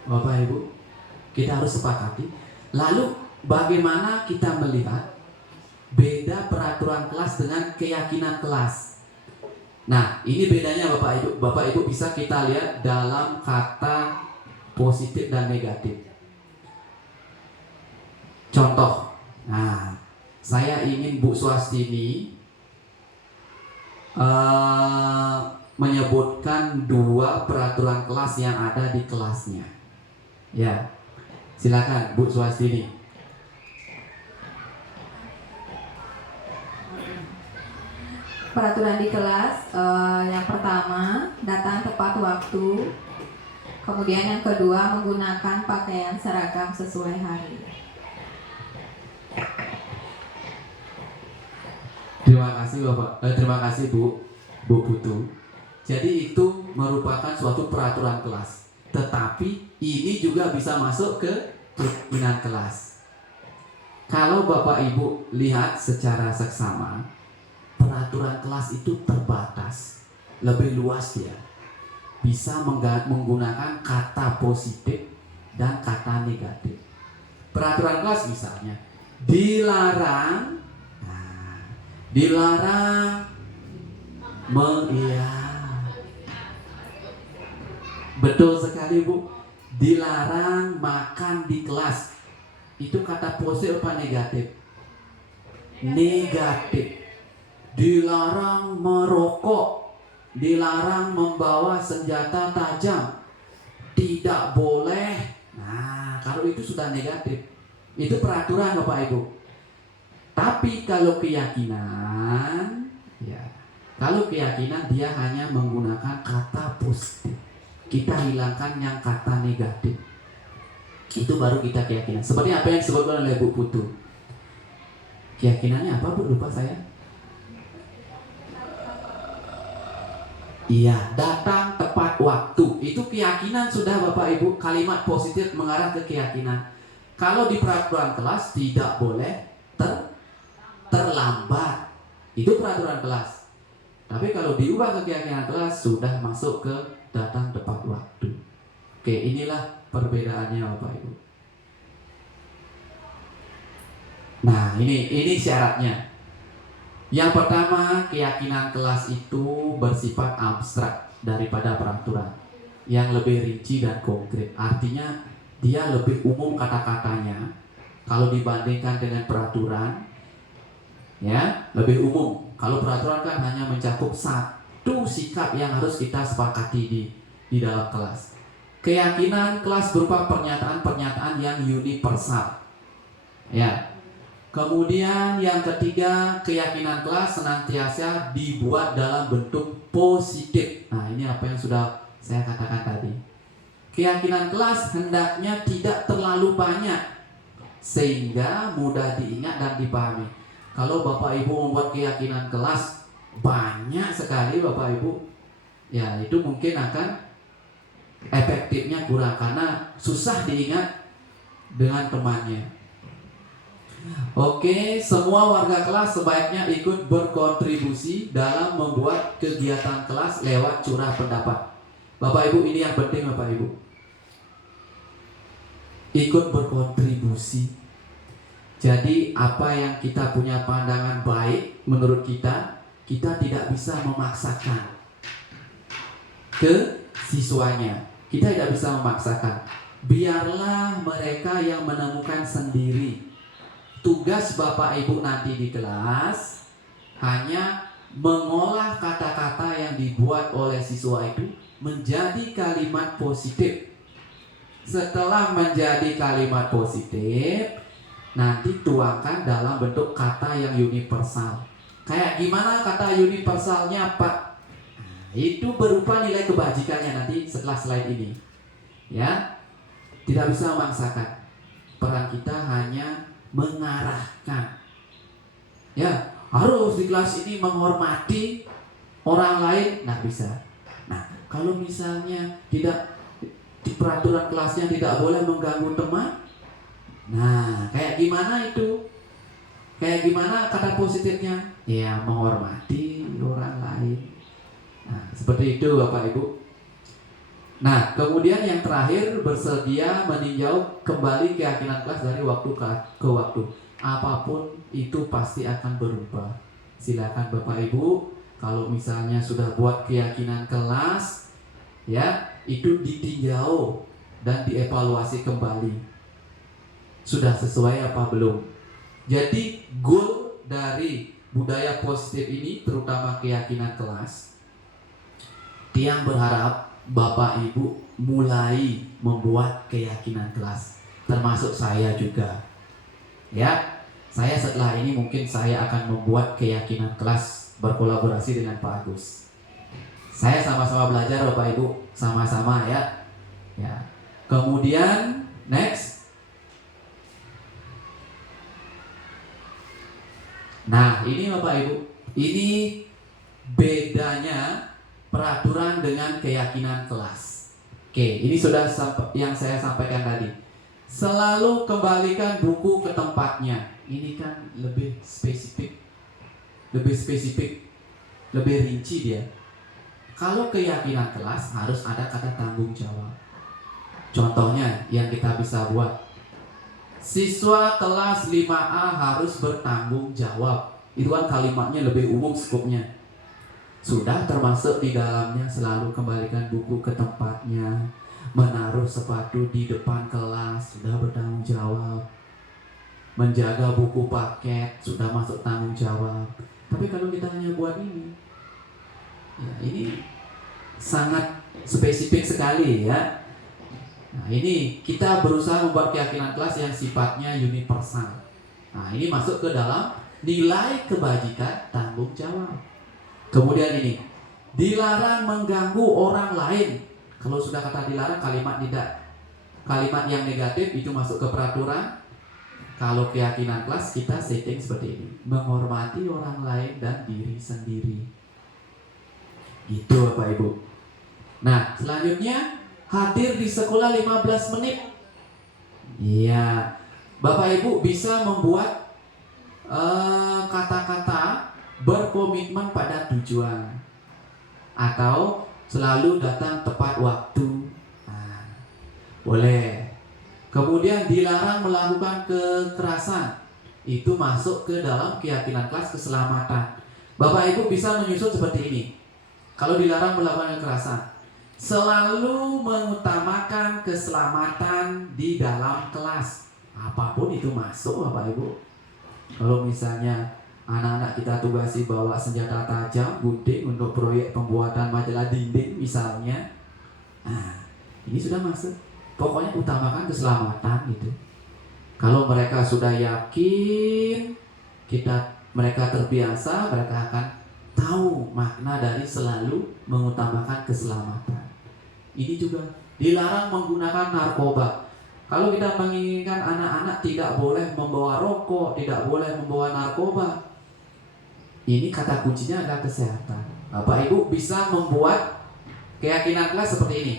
Bapak Ibu, kita harus sepakati. Lalu bagaimana kita melihat beda peraturan kelas dengan keyakinan kelas? Nah, ini bedanya Bapak Ibu. Bapak Ibu bisa kita lihat dalam kata positif dan negatif. Contoh. Nah, saya ingin Bu Swastini menyebutkan 2 peraturan kelas yang ada di kelasnya. Ya. Silakan Bu Swastini. Peraturan di kelas, yang pertama datang tepat waktu. Kemudian yang kedua menggunakan pakaian seragam sesuai hari. Terima kasih Bapak. Terima kasih Bu Putu. Jadi itu merupakan suatu peraturan kelas. tetapi ini juga bisa masuk ke keyakinan kelas. Kalau Bapak Ibu lihat secara seksama, peraturan kelas itu terbatas, lebih luas ya. Bisa menggunakan kata positif dan kata negatif. Peraturan kelas misalnya dilarang, iya, betul sekali Bu, dilarang makan di kelas. Itu kata positif apa negatif? Negatif. Dilarang merokok, dilarang membawa senjata tajam, tidak boleh. Nah, kalau itu sudah negatif, itu peraturan Bapak Ibu. Tapi kalau keyakinan, ya, kalau keyakinan dia hanya menggunakan kata positif. Kita hilangkan yang kata negatif. Itu baru kita keyakinan. Seperti apa yang disebutkan oleh Bu Putu. Keyakinannya apa Bu? Lupa saya. Iya, datang tepat waktu. Itu keyakinan sudah Bapak Ibu. Kalimat positif mengarah ke keyakinan. Kalau di peraturan kelas tidak boleh terlambat. Itu peraturan kelas. Tapi kalau diubah ke keyakinan kelas sudah masuk ke datang tepat waktu. Oke, inilah perbedaannya Bapak Ibu. Nah, ini syaratnya. Yang pertama, keyakinan kelas itu bersifat abstrak daripada peraturan, yang lebih rinci dan konkret. Artinya dia lebih umum kata-katanya kalau dibandingkan dengan peraturan, ya, lebih umum. Kalau peraturan kan hanya mencakup satu sikap yang harus kita sepakati di dalam kelas. Keyakinan kelas berupa pernyataan-pernyataan yang universal, ya. Kemudian yang ketiga, keyakinan kelas senantiasa dibuat dalam bentuk positif. Nah, ini apa yang sudah saya katakan tadi. Keyakinan kelas hendaknya tidak terlalu banyak sehingga mudah diingat dan dipahami. Kalau Bapak Ibu membuat keyakinan kelas banyak sekali Bapak Ibu, ya itu mungkin akan efektifnya kurang karena susah diingat dengan temannya. Oke, semua warga kelas sebaiknya ikut berkontribusi dalam membuat kegiatan kelas lewat curah pendapat. Bapak Ibu, ini yang penting Bapak Ibu. Ikut berkontribusi. Jadi apa yang kita punya pandangan baik menurut kita tidak bisa memaksakan ke siswanya. Kita tidak bisa memaksakan. Biarlah mereka yang menemukan sendiri. Tugas Bapak Ibu nanti di kelas hanya mengolah kata-kata yang dibuat oleh siswa itu menjadi kalimat positif. Setelah menjadi kalimat positif, nanti tuangkan dalam bentuk kata yang universal. Kayak gimana kata universalnya Pak? Nah, itu berupa nilai kebajikannya nanti setelah slide ini. Ya, tidak bisa memaksakan. Peran kita hanya mengarahkan. Ya, harus di kelas ini menghormati orang lain, nah bisa. Nah, kalau misalnya tidak di peraturan kelasnya tidak boleh mengganggu teman, nah kayak gimana itu? Kayak gimana kata positifnya? Ya, menghormati orang lain. Nah, seperti itu Bapak Ibu. Nah, kemudian yang terakhir, bersedia meninjau kembali keyakinan kelas dari waktu ke waktu. Apapun itu pasti akan berubah. Silakan Bapak Ibu, kalau misalnya sudah buat keyakinan kelas, ya, itu ditinjau dan dievaluasi kembali. Sudah sesuai apa belum? Jadi goal dari budaya positif ini, terutama keyakinan kelas, Tiang berharap Bapak Ibu mulai membuat keyakinan kelas, termasuk saya juga. Ya, saya setelah ini mungkin saya akan membuat keyakinan kelas berkolaborasi dengan Pak Agus. Saya sama-sama belajar Bapak Ibu, sama-sama ya. Ya. Kemudian next. Nah, ini Bapak Ibu, ini bedanya peraturan dengan keyakinan kelas. Oke, ini sudah yang saya sampaikan tadi. Selalu kembalikan buku ke tempatnya. Ini kan lebih spesifik, lebih rinci dia. Kalau keyakinan kelas harus ada kata tanggung jawab. Contohnya yang kita bisa buat, siswa kelas 5A harus bertanggung jawab. Itu kan kalimatnya lebih umum skupnya. Sudah termasuk di dalamnya selalu kembalikan buku ke tempatnya, menaruh sepatu di depan kelas, sudah bertanggung jawab. Menjaga buku paket, sudah masuk tanggung jawab. Tapi kalau kita hanya buat ini, ya ini sangat spesifik sekali ya. Nah ini kita berusaha membuat keyakinan kelas yang sifatnya universal. Nah ini masuk ke dalam nilai kebajikan tanggung jawab. Kemudian ini, dilarang mengganggu orang lain. Kalau sudah kata dilarang, kalimat yang negatif itu masuk ke peraturan. Kalau keyakinan kelas kita setting seperti ini, menghormati orang lain dan diri sendiri. Gitu Bapak Ibu. Nah selanjutnya, hadir di sekolah 15 menit. Iya, Bapak Ibu bisa membuat kata-kata berkomitmen pada tujuan, atau selalu datang tepat waktu. Nah, boleh. Kemudian dilarang melakukan kekerasan. Itu masuk ke dalam keyakinan kelas keselamatan. Bapak Ibu bisa menyusun seperti ini. Kalau dilarang melakukan kekerasan, selalu mengutamakan keselamatan di dalam kelas. Apapun itu masuk Bapak Ibu. Kalau misalnya anak-anak kita tugasi bawa senjata tajam, gunting untuk proyek pembuatan majalah dinding misalnya, nah ini sudah masuk. Pokoknya utamakan keselamatan gitu. Kalau mereka sudah yakin, mereka terbiasa, mereka akan tahu makna dari selalu mengutamakan keselamatan. Ini juga dilarang menggunakan narkoba. Kalau kita menginginkan anak-anak tidak boleh membawa rokok, tidak boleh membawa narkoba, ini kata kuncinya adalah kesehatan. Bapak Ibu bisa membuat keyakinan kelas seperti ini.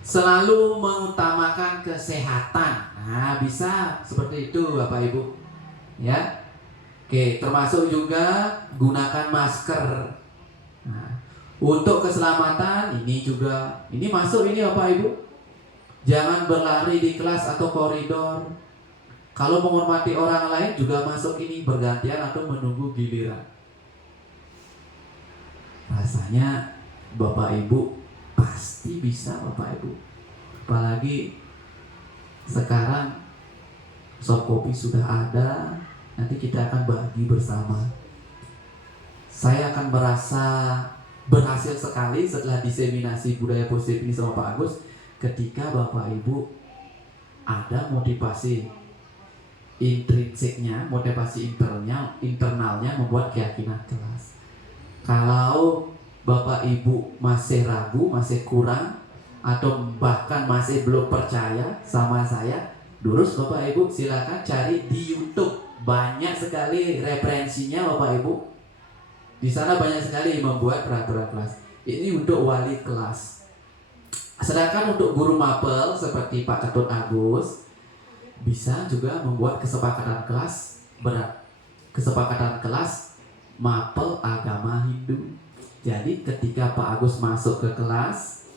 Selalu mengutamakan kesehatan. Nah, bisa seperti itu Bapak Ibu. Ya. Oke, termasuk juga gunakan masker. Nah, untuk keselamatan ini juga, ini masuk ini Bapak Ibu. Jangan berlari di kelas atau koridor. Kalau menghormati orang lain juga masuk ini, bergantian atau menunggu giliran. Rasanya Bapak Ibu pasti bisa Bapak Ibu. Apalagi sekarang soft copy sudah ada, nanti kita akan bagi bersama. Saya akan merasa berhasil sekali setelah diseminasi budaya positif ini sama Pak Agus, ketika Bapak Ibu ada motivasi intrinsiknya, motivasi internalnya membuat keyakinan kelas. Kalau Bapak Ibu masih ragu, masih kurang, atau bahkan masih belum percaya sama saya, terus Bapak Ibu silakan cari di YouTube, banyak sekali referensinya Bapak Ibu. Di sana banyak sekali membuat peraturan kelas. Ini untuk wali kelas. Sedangkan untuk guru mapel seperti Pak Ketut Agus, bisa juga membuat kesepakatan kelas berat. Kesepakatan kelas mapel agama Hindu. Jadi ketika Pak Agus masuk ke kelas,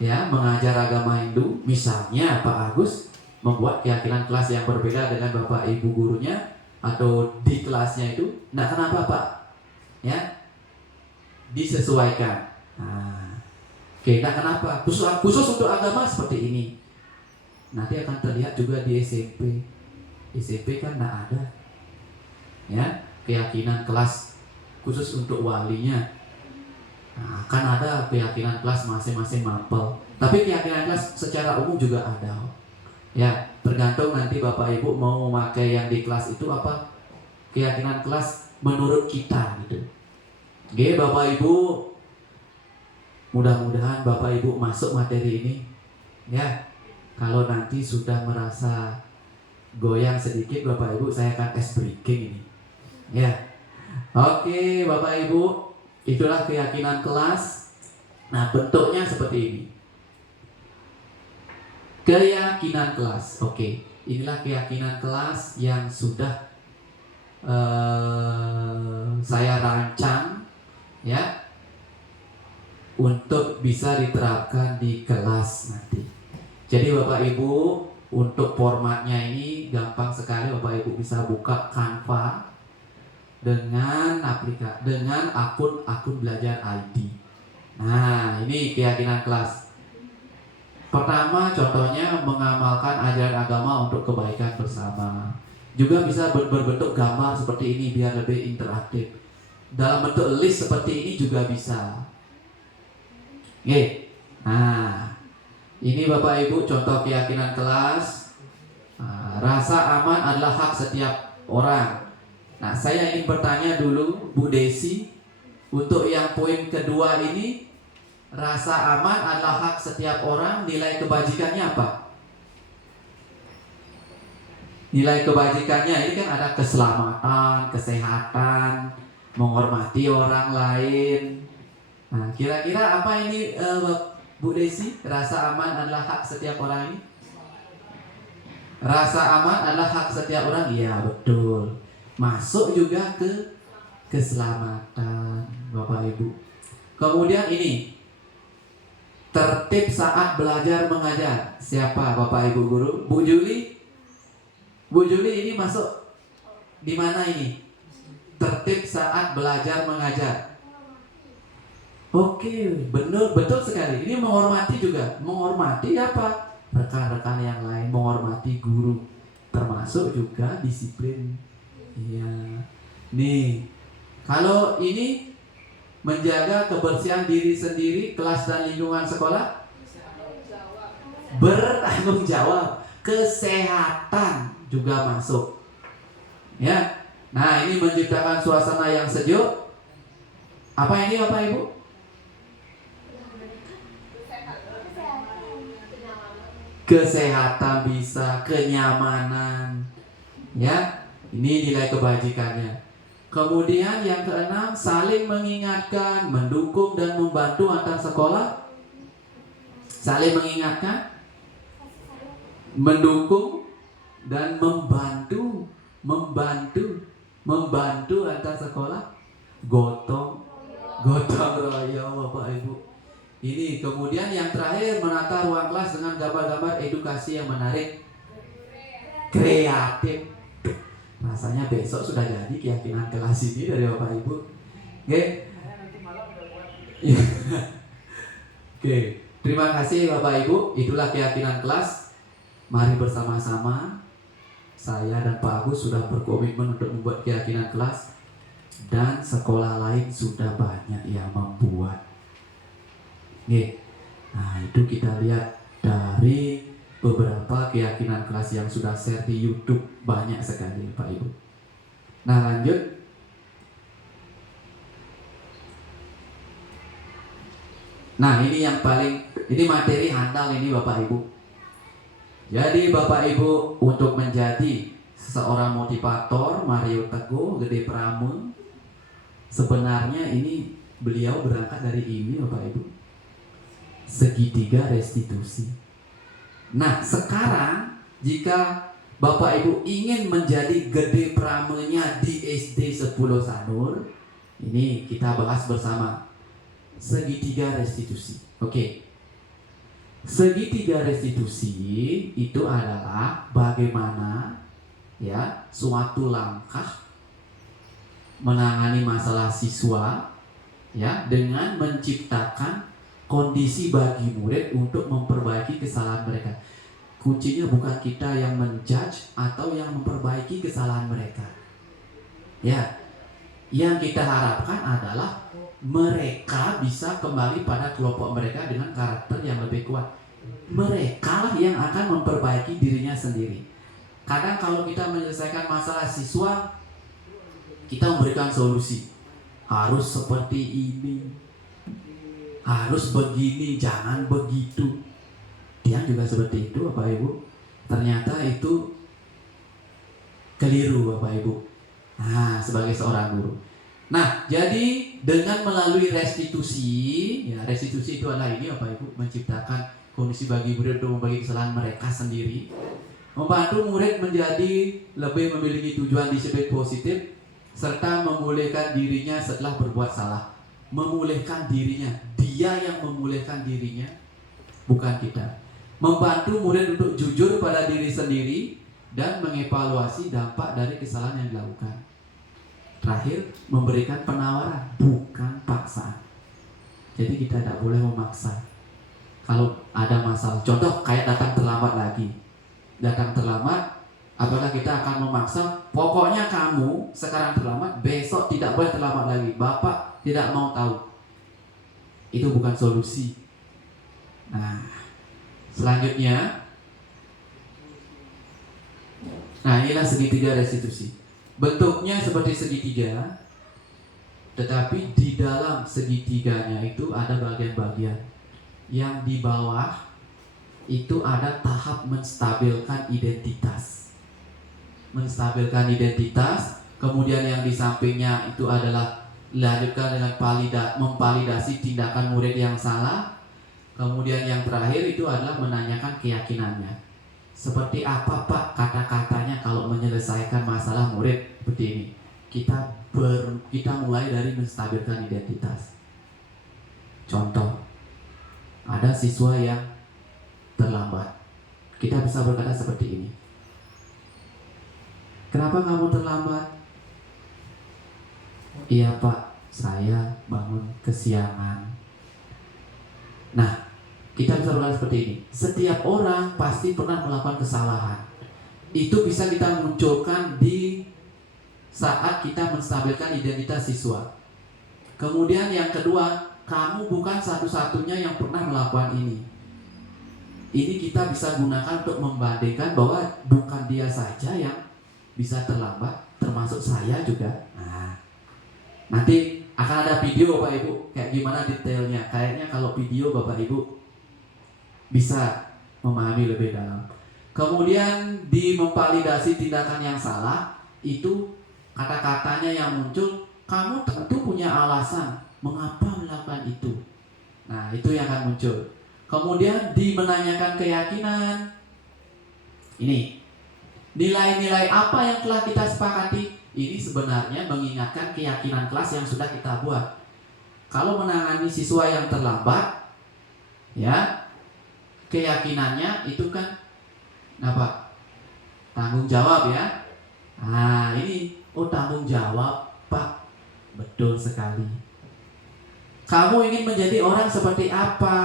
ya mengajar agama Hindu, misalnya Pak Agus membuat keyakinan kelas yang berbeda dengan Bapak Ibu gurunya atau di kelasnya itu, nah kenapa Pak? Ya, disesuaikan. Nah, oke, nah kenapa? Khusus untuk agama seperti ini. Nanti akan terlihat juga di SMP. SMP kan tidak ada, ya keyakinan kelas khusus untuk walinya. Nah, kan ada keyakinan kelas masing-masing mapel. Tapi keyakinan kelas secara umum juga ada. Ya, tergantung nanti Bapak Ibu mau memakai yang di kelas itu apa keyakinan kelas menurut kita gitu. Oke, Bapak Ibu, mudah-mudahan Bapak Ibu masuk materi ini. Ya, kalau nanti sudah merasa goyang sedikit Bapak Ibu, saya akan tes breaking ini. Ya, oke Bapak Ibu, itulah keyakinan kelas. Nah, bentuknya seperti ini. Keyakinan kelas. Oke, inilah keyakinan kelas yang sudah saya rancang ya untuk bisa diterapkan di kelas nanti. Jadi Bapak Ibu, untuk formatnya ini gampang sekali. Bapak Ibu bisa buka Canva dengan akun belajar ID. Nah, ini keyakinan kelas. Pertama, contohnya mengamalkan ajaran agama untuk kebaikan bersama. Juga bisa berbentuk gambar seperti ini biar lebih interaktif. Dalam bentuk list seperti ini juga bisa. Oke. Nah, ini Bapak Ibu contoh keyakinan kelas. Nah, rasa aman adalah hak setiap orang. Nah, saya ingin bertanya dulu Bu Desi, untuk yang poin kedua ini, rasa aman adalah hak setiap orang, nilai kebajikannya apa? Nilai kebajikannya ini kan ada keselamatan, kesehatan, menghormati orang lain. Nah, kira-kira apa ini Bu Desi? Rasa aman adalah hak setiap orang ini? Rasa aman adalah hak setiap orang? Iya, betul. Masuk juga ke keselamatan, Bapak Ibu. Kemudian ini, tertib saat belajar mengajar. Siapa Bapak Ibu guru? Bu Juli? Bu Juli ini masuk di mana ini? Tertib saat belajar mengajar. Oke, benar, betul sekali. Ini menghormati juga. Menghormati apa? Rekan-rekan yang lain, menghormati guru. Termasuk juga disiplin. Iya. Nih, kalau ini menjaga kebersihan diri sendiri, kelas dan lingkungan sekolah, bertanggung jawab. Kesehatan juga masuk. Ya. Nah, ini menciptakan suasana yang sejuk. Apa ini Bapak Ibu? Kesehatan bisa, kenyamanan. Ya. Ini nilai kebajikannya. Kemudian yang keenam, saling mengingatkan, mendukung dan membantu antar sekolah. Saling mengingatkan, mendukung dan membantu antar sekolah. Gotong royong Bapak Ibu. Ini kemudian yang terakhir, menata ruang kelas dengan gambar-gambar edukasi yang menarik, kreatif. Rasanya besok sudah jadi keyakinan kelas ini dari Bapak Ibu. Oke. Oke. Terima kasih Bapak Ibu. Itulah keyakinan kelas. Mari bersama-sama. Saya dan Pak Agus sudah berkomitmen untuk membuat keyakinan kelas. Dan sekolah lain sudah banyak yang membuat. Oke. Nah, itu kita lihat dari beberapa keyakinan kelas yang sudah share di YouTube, banyak sekali Pak Ibu. Nah, lanjut. Nah, ini yang ini materi handal ini Bapak Ibu. Jadi Bapak Ibu, untuk menjadi seorang motivator Mario Teguh Gede Prame, sebenarnya ini beliau berangkat dari ini Bapak Ibu, segitiga restitusi. Nah, sekarang jika Bapak Ibu ingin menjadi Gede Pramenya di SD 10 Sanur, ini kita bahas bersama segitiga restitusi. Oke. Segitiga restitusi itu adalah bagaimana ya suatu langkah menangani masalah siswa ya dengan menciptakan kondisi bagi murid untuk memperbaiki kesalahan mereka. Kuncinya bukan kita yang menjudge atau yang memperbaiki kesalahan mereka. Ya, yang kita harapkan adalah mereka bisa kembali pada kelompok mereka dengan karakter yang lebih kuat. Mereka lah yang akan memperbaiki dirinya sendiri. Kadang kalau kita menyelesaikan masalah siswa, kita memberikan solusi. Harus seperti ini, harus begini, jangan begitu. Dia juga seperti itu Bapak Ibu. Ternyata itu keliru Bapak Ibu. Nah, sebagai seorang guru, Nah, jadi dengan melalui restitusi, ya restitusi itu adalah ini Bapak Ibu, menciptakan kondisi bagi murid untuk membagi kesalahan mereka sendiri, membantu murid menjadi lebih memiliki tujuan disiplin positif, serta memulihkan dirinya setelah berbuat salah. Memulihkan dirinya, dia yang memulihkan dirinya, bukan kita. Membantu murid untuk jujur pada diri sendiri dan mengevaluasi dampak dari kesalahan yang dilakukan. Terakhir, memberikan penawaran, bukan paksaan. Jadi kita tidak boleh memaksa. Kalau ada masalah, contoh kayak datang terlambat lagi. Datang terlambat, apakah kita akan memaksa? Pokoknya kamu sekarang terlambat, besok tidak boleh terlambat lagi. Bapak tidak mau tahu. Itu bukan solusi. Nah, selanjutnya, nah inilah segitiga restitusi. Bentuknya seperti segitiga, tetapi di dalam segitiganya itu ada bagian-bagian. Yang di bawah itu ada tahap menstabilkan identitas. Menstabilkan identitas, kemudian yang di sampingnya itu adalah lanjutkan dengan memvalidasi tindakan murid yang salah. Kemudian yang terakhir itu adalah menanyakan keyakinannya. Seperti apa Pak kata-katanya kalau menyelesaikan masalah murid seperti ini. Kita mulai dari menstabilkan identitas. Contoh, ada siswa yang terlambat. Kita bisa berkata seperti ini. Kenapa kamu terlambat? Iya Pak, saya bangun kesiangan. Nah, kita bisa berkata seperti ini. Setiap orang pasti pernah melakukan kesalahan. Itu bisa kita munculkan di saat kita menstabilkan identitas siswa. Kemudian yang kedua, kamu bukan satu-satunya yang pernah melakukan ini. Ini kita bisa gunakan untuk membandingkan bahwa bukan dia saja yang bisa terlambat, termasuk saya juga. Nah, nanti akan ada video Bapak Ibu kayak gimana detailnya. Kayaknya kalau video Bapak Ibu bisa memahami lebih dalam. Kemudian di memvalidasi tindakan yang salah, itu kata-katanya yang muncul, kamu tentu punya alasan mengapa melakukan itu. Nah, itu yang akan muncul. Kemudian di menanyakan keyakinan, ini nilai-nilai apa yang telah kita sepakati. Ini sebenarnya mengingatkan keyakinan kelas yang sudah kita buat. Kalau menangani siswa yang terlambat, ya keyakinannya itu kan apa? Tanggung jawab ya. Nah ini, tanggung jawab Pak. Betul sekali. Kamu ingin menjadi orang seperti apa?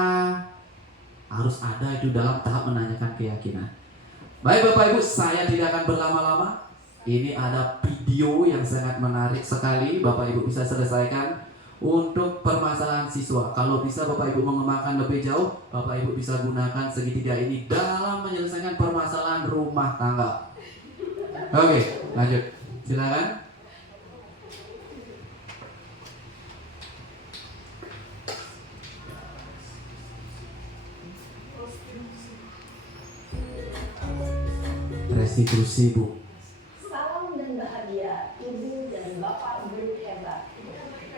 Harus ada itu dalam tahap menanyakan keyakinan. Baik Bapak Ibu, saya tidak akan berlama-lama. Ini ada video yang sangat menarik sekali. Bapak Ibu bisa selesaikan untuk permasalahan siswa. Kalau bisa Bapak Ibu mengembangkan lebih jauh, Bapak Ibu bisa gunakan segitiga ini dalam menyelesaikan permasalahan rumah tangga. Oke, lanjut. Silakan. Restitusi Bu. Salam dan bahagia Ibu dan Bapak Guru hebat.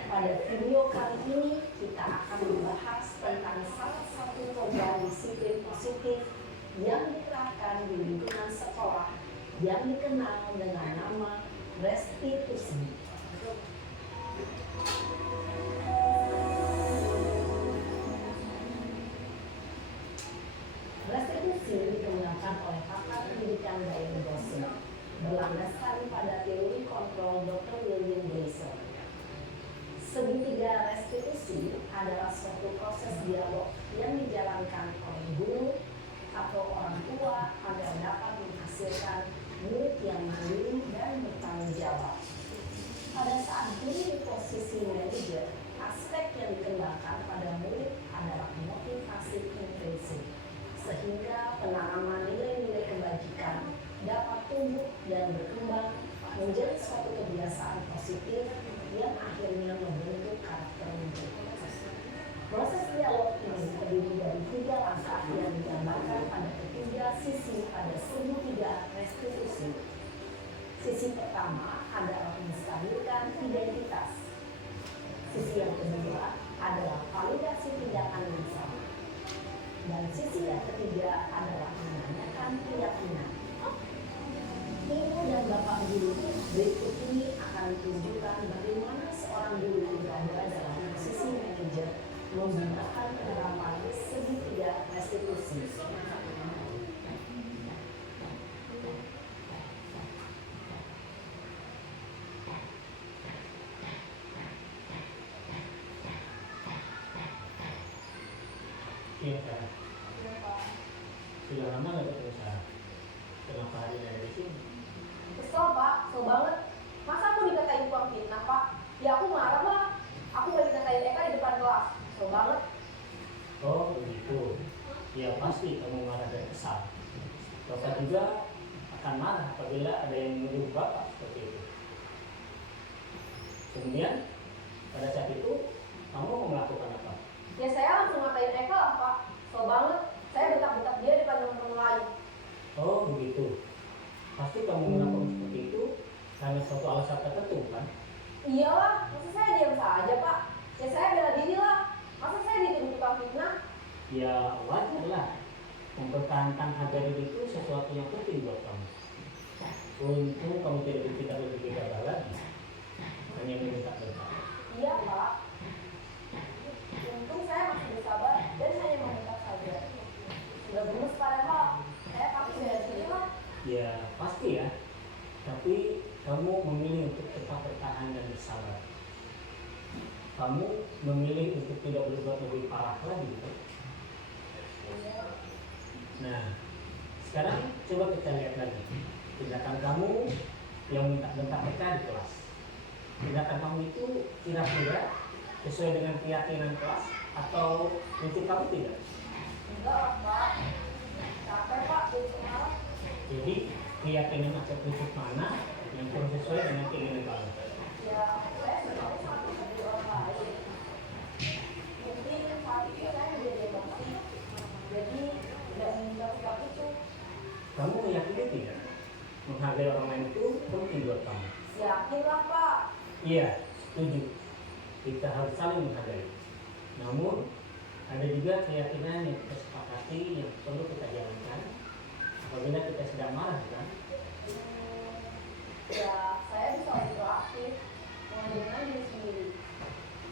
Pada video kali ini kita akan membahas tentang salah satu program disiplin positif yang diterapkan di lingkungan sekolah yang dikenal dengan nama restitusi. Restitusi dikembangkan oleh pakar pendidikan Bayern Bosse berlandaskan pada teori kontrol Dr. William Gleiser. Segitiga restitusi adalah suatu proses dialog yang dijalankan oleh guru atau orang tua agar dapat menghasilkan murid yang mandiri dan bertanggung jawab. Pada saat guru di posisi manajer, aspek yang dikembangkan pada murid adalah motivasi intrinsik, sehingga penanaman nilai-nilai kebajikan dapat tumbuh dan berkembang menjadi suatu kebiasaan positif yang akhirnya membentuk karakter murid. Proses dialog ini terdiri dari 3 langkah yang digambarkan pada ketiga sisi pada segitiga restitusi. Sisi pertama adalah menstabilkan identitas, Sisi yang kedua adalah validasi tindakan yang sama. Dan sisi yang ketiga adalah menanyakan keyakinan. Ibu dan Bapak guru berikut ini akan tunjukkan bagaimana seorang guru berada dalam posisi manajer menggunakan penerapan segitiga restitusi. Iya kan? Sudah lama nggak ketemu saya? Kenapa hari ini ada di sini? Kesel pak, kesel banget. Masa aku dikatain tukang fitnah pak? Ya aku marah lah. Aku gak dikatain Eka di depan kelas. Kesel banget. Oh begitu. Ya pasti kamu marah dan kesal. Bapak juga akan marah apabila ada yang menuduh Bapak seperti itu. Kemudian pada saat itu kamu mau melakukan apa? Ya saya langsung ngatain Eka lah pak. Kesel banget. Saya bentak-bentak dia di depan teman-teman lain. Oh begitu. Pasti kamu melakukan seperti itu karena suatu alasan tertentu kan? Iyalah, masa saya diam saja pak? Ya saya bela diri lah. Masa saya dituduh tukang fitnah? Ya wajar lah. Mempertahankan harga diri itu sesuatu yang penting buat kamu. Untung kamu tidak berpikir lebih gegabah lagi. Hanya meminta-minta. Iya pak. Untung saya masih bersabar dan hanya meminta saja. Sudah gemes padahal. Saya pasti bela diri lah. Ya pasti ya. Tapi kamu memilih untuk tetap bertahan dan bersabar. Kamu memilih untuk tidak berbuat lebih parah lagi. Nah, sekarang coba kita lihat lagi tindakan kamu yang bentak-bentak pecah di kelas. Tindakan kamu itu kira-kira sesuai dengan keyakinan kelas atau prinsip kamu tidak? Enggak lah pak. Capek pak, jadi marah. Jadi keyakinan atau prinsip mana yang kurang sesuai dengan keinginan kamu? Ya, saya sebenarnya sangat menjadi orang lain. Mungkin saat itu saya menjadi emosi. Jadi tidak mengingat sikap itu. Kamu meyakini tidak? Menghargai orang lain itu penting buat kamu. Yakin lah pak. Iya, setuju. Kita harus saling menghargai. Namun, ada juga keyakinan yang kita sepakati yang perlu kita jalankan apabila kita sedang marah, kan? Ya, saya bisa lebih proaktif, mengandalkan diri sendiri.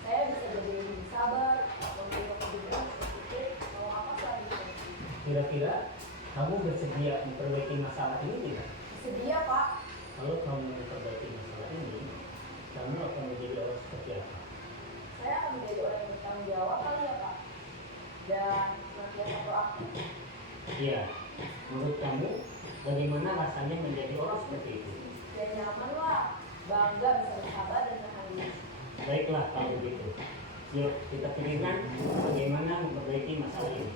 Saya bisa jadi lebih sabar, memberi kejujuran sedikit, mau apa selanjutnya. Kira-kira kamu bersedia memperbaiki masalah ini tidak? Sedia pak. Kalau kamu memperbaiki masalah ini, kamu akan menjadi orang seperti apa? Saya akan menjadi orang yang bertanggung jawab kali ya pak. Dan senantiasa proaktif. Iya. Menurut kamu, bagaimana rasanya menjadi orang seperti itu? Ya nyaman lah, bangga bisa bersabar dan menahan diri. Baiklah kalau begitu. Yuk kita pikirkan bagaimana memperbaiki masalah ini.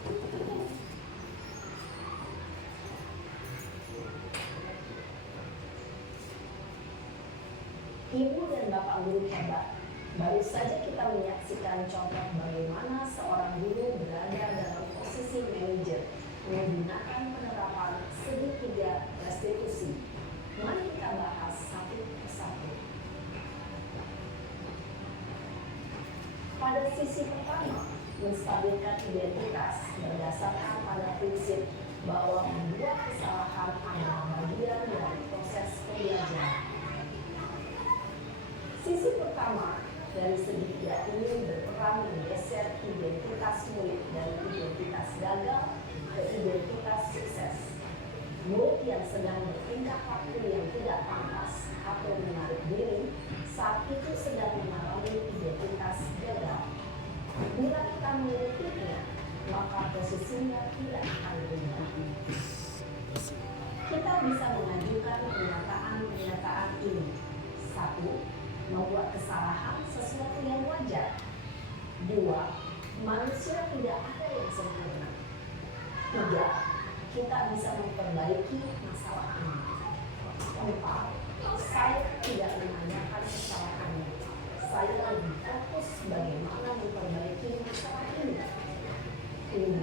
Ibu dan Bapak guru hebat. Baru saja kita menyaksikan contoh bagaimana seorang guru berada dalam posisi manajer menggunakan penerapan segitiga restitusi. Mari kita bahas satu persatu. Pada sisi pertama, menstabilkan identitas berdasarkan pada prinsip bahwa membuat kesalahan adalah bagian dari proses pembelajaran. Sisi pertama dari segitiga ini berperan menggeser identitas murid dari identitas gagal ke identitas sukses. Murid yang sedang bertingkah laku yang tidak pantas atau menarik diri saat itu sedang mengalami identitas gagal. Bila kita mengikutinya, maka posisinya tidak akan berubah. Kita bisa mengajukan pernyataan ini. 1. Membuat kesalahan sesuatu yang wajar. 2. Manusia tidak ada yang sempurna. 3. Kita bisa memperbaiki masalah ini. 4. Saya tidak menanyakan kesalahannya. Saya lebih fokus bagaimana memperbaiki masalah ini. 5.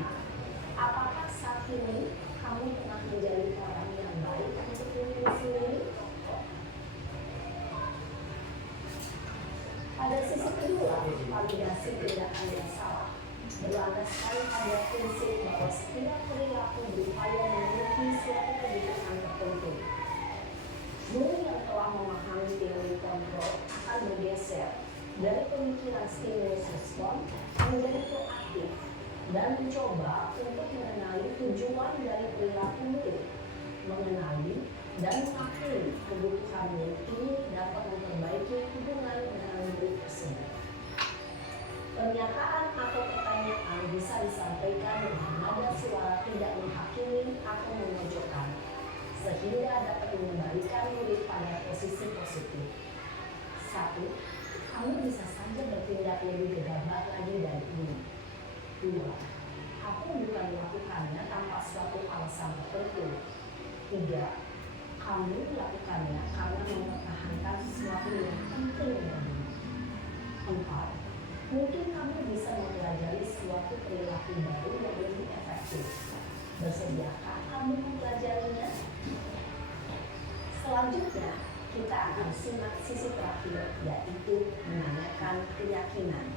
Apakah saat ini kamu telah menjadi orang yang baik untuk diri sendiri? Pada sisi kedua, toleransi tindakan yang salah, berlandaskan pada prinsip bahwa setiap perilaku berupaya memenuhi suatu kebutuhan tertentu. Guru yang telah memahami teori kontrol akan bergeser dari pemikiran stimulus respon menjadi proaktif dan mencoba untuk mengenali tujuan dari perilaku murid, mengenali dan mengakui kebutuhan murid ini dapat memperbaiki hubungan dengan murid tersebut. Pernyataan atau pertanyaan bisa disampaikan dengan nada suara tidak menghakimi atau memojokkan, sehingga dapat mengembalikan murid pada posisi positif. 1. Kamu bisa saja bertindak lebih gegabah lagi dari ini. 2. Aku bukan melakukannya tanpa suatu alasan tertentu. 3. Kamu melakukannya karena mempertahankan sesuatu yang penting bagimu. 4. Mungkin kamu bisa mempelajari suatu perilaku baru yang lebih efektif. Bersediakah kamu mempelajarinya? Selanjutnya, kita akan simak sisi terakhir, yaitu menanyakan keyakinan.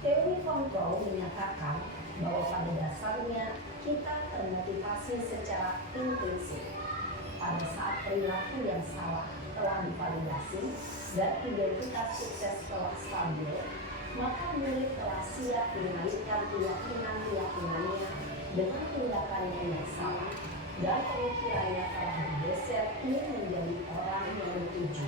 Teori kontrol menyatakan bahwa pada dasarnya kita termotivasi secara intrinsik. Pada saat perilaku yang salah telah divalidasi dan identitas sukses telah stabil, maka murid telah siap mengaitkan keyakinan-keyakinannya dengan tindakannya yang salah dan pemikirannya telah bergeser ingin menjadi orang yang dituju.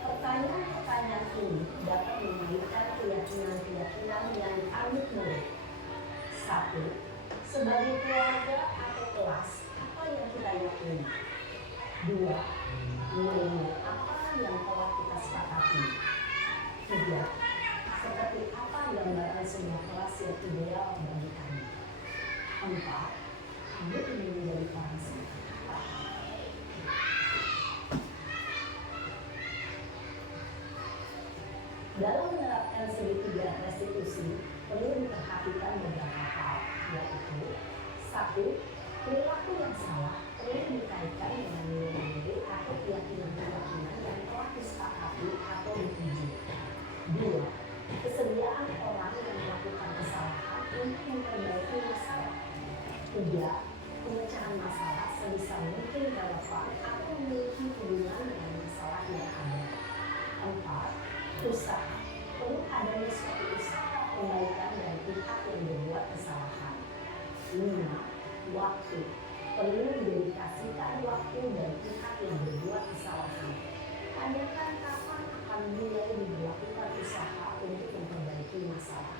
Pertanyaan-pertanyaan ini dapat mengaitkan keyakinan-keyakinan yang dianut murid. 1. Sebagai keluarga atau kelas, apa yang kita yakini? 2. Nilai apa yang telah kita sepakati? 3. Seperti apa gambaran sebuah kelas yang ideal bagi kami? 4. Kamu ingin menjadi orang seperti apa? Dalam menerapkan segitiga restitusi, perlu diperhatikan beberapa hal, yaitu 1. Perilaku yang salah perlu dikaitkan dengan nilai-nilai atau keyakinan-keyakinan yang telah disepakati atau dituju. 2. Kesediaan orang yang melakukan kesalahan untuk memperbaiki masalah. 3. Pemecahan masalah sebisa mungkin relevan atau memiliki hubungan dengan masalah yang ada. 4. Usaha. Perlu adanya suatu usaha perbaikan dari pihak yang berbuat kesalahan. 5. Waktu. Perlu didedikasikan waktu dari pihak yang berbuat kesalahan. Tanyakan kapan akan mulai dilakukan usaha untuk memperbaiki masalah.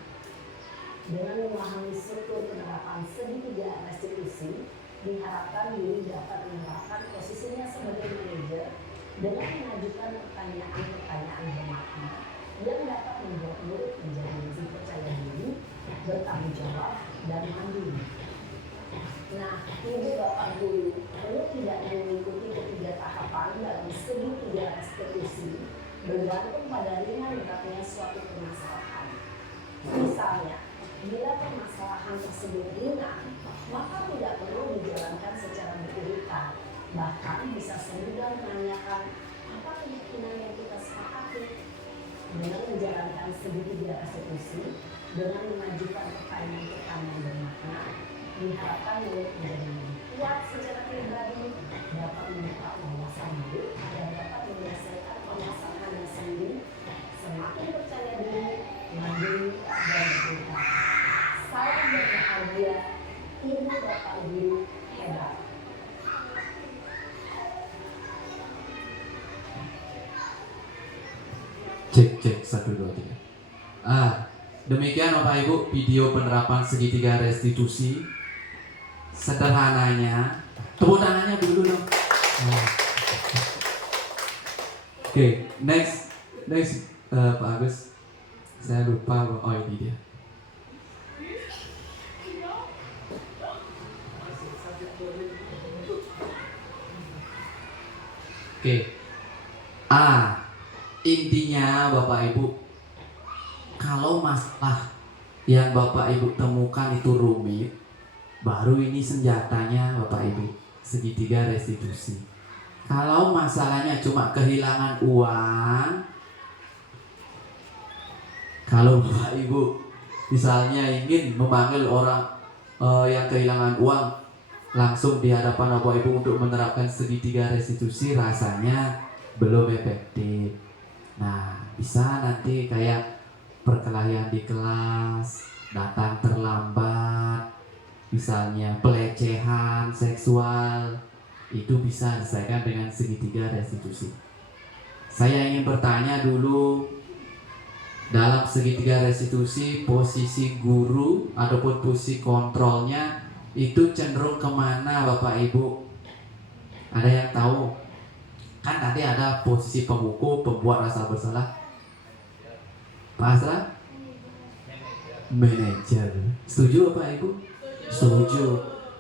Dengan memahami struktur penerapan segitiga restitusi, diharapkan diri dapat menerapkan posisinya sebagai manajer dengan mengajukan pertanyaan-pertanyaan bermakna yang dapat membuat murid menjadi lebih percaya diri, bertanggung jawab, dan mandiri. Nah, ibu bapak guru perlu tidak mengikuti ketiga tahapan dalam segitiga restitusi bergantung pada ringan beratnya suatu permasalahan. Misalnya, bila permasalahan tersebut ringan, maka tidak perlu dijalankan secara berurutan. Bahkan bisa semudah menanyakan apa keyakinan yang kita sepakati. Dengan menjalankan segitiga restitusi, dengan mengajukan pertanyaan-pertanyaan bermakna, diharapkan murid menjadi lebih kuat secara pribadi, dapat membuka wawasan murid dan dapat menyelesaikan permasalahannya sendiri, semakin percaya diri, mandiri, dan berguna. Salam berbahagia, ibu bapak guru hebat. Cek 1, 2, 3. Demikian Bapak Ibu video penerapan segitiga restitusi. Sederhananya, tepuk tangannya dulu dong. Oke, next Pak Agus. Saya lupa, oh ini dia. Oke. Intinya Bapak Ibu, kalau masalah yang Bapak Ibu temukan itu rumit, baru ini senjatanya Bapak Ibu, segitiga restitusi. Kalau masalahnya cuma kehilangan uang, Kalau Bapak Ibu misalnya ingin memanggil orang yang kehilangan uang langsung di hadapan Bapak Ibu untuk menerapkan segitiga restitusi, rasanya belum efektif. Nah, bisa nanti kayak perkelahian di kelas, datang terlambat, misalnya pelecehan seksual, itu bisa diselesaikan dengan segitiga restitusi. Saya ingin bertanya dulu, dalam segitiga restitusi posisi guru ataupun posisi kontrolnya itu cenderung kemana Bapak Ibu? Ada yang tahu? Kan tadi ada posisi pembuku, pembuat rasa bersalah, Pak Asra? Manajer. Setuju Bapak Ibu? Setuju.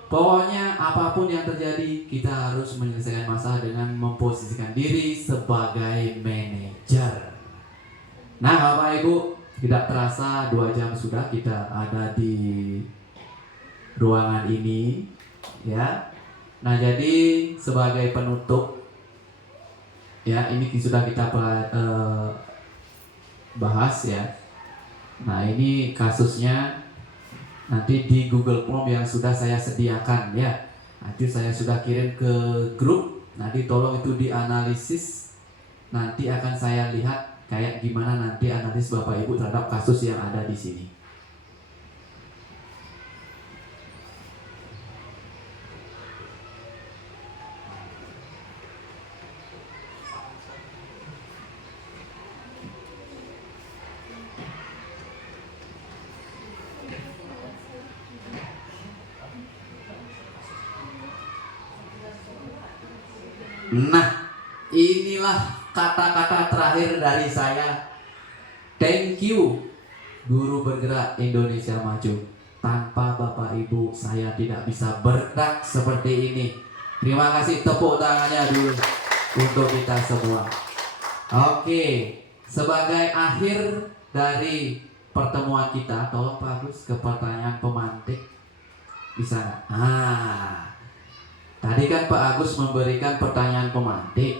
Pokoknya apapun yang terjadi, kita harus menyelesaikan masalah dengan memposisikan diri sebagai manajer. Nah Bapak Ibu, tidak terasa 2 jam sudah kita ada di ruangan ini, ya. Nah jadi sebagai penutup, ya ini sudah kita bahas ya. Nah ini kasusnya nanti di Google Form yang sudah saya sediakan ya. Nanti saya sudah kirim ke grup. Nanti tolong itu dianalisis. Nanti akan saya lihat kayak gimana nanti analisis Bapak Ibu terhadap kasus yang ada di sini. Nah, inilah kata-kata terakhir dari saya. Thank you Guru Bergerak Indonesia Maju. Tanpa Bapak Ibu saya tidak bisa bergerak seperti ini. Terima kasih, tepuk tangannya dulu untuk kita semua. Oke, sebagai akhir dari pertemuan kita, tolong Pak Agus ke pertanyaan pemantik. Bisa nggak? Tadi kan Pak Agus memberikan pertanyaan pemantik.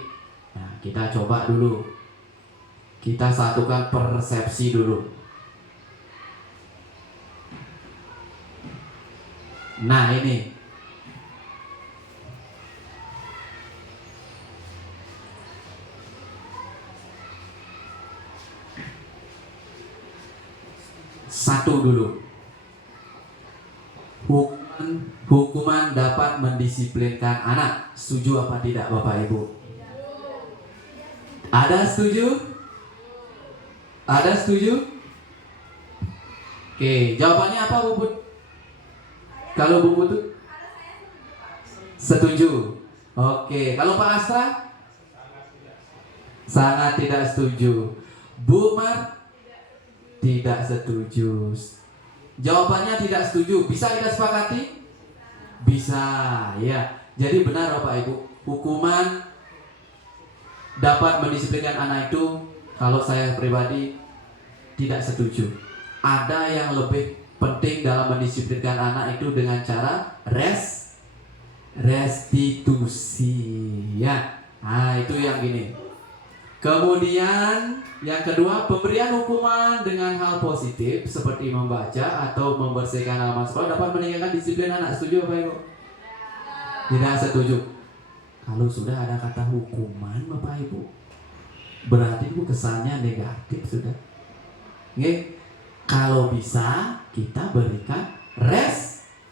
Nah, kita coba dulu. Kita satukan persepsi dulu. Nah, ini. Satu dulu. Hukuman dapat mendisiplinkan anak. Setuju apa tidak Bapak Ibu? Ada setuju? Ada setuju? Oke, jawabannya apa Bu Put? Kalau Bu Put setuju. Oke, kalau Pak Astra? Sangat tidak setuju. Bu Mar? Tidak setuju. Jawabannya tidak setuju. Bisa kita sepakati? Bisa, ya. Jadi benar Bapak Ibu, hukuman dapat mendisiplinkan anak itu, kalau saya pribadi tidak setuju. Ada yang lebih penting dalam mendisiplinkan anak itu dengan cara restitusi, ya. Nah, itu yang gini. Kemudian yang kedua, pemberian hukuman dengan hal positif seperti membaca atau membersihkan halaman sekolah dapat meningkatkan disiplin anak. Setuju Bapak Ibu? Tidak setuju. Kalau sudah ada kata hukuman Bapak Ibu, berarti itu kesannya negatif sudah. Oke? Kalau bisa kita berikan restitusi.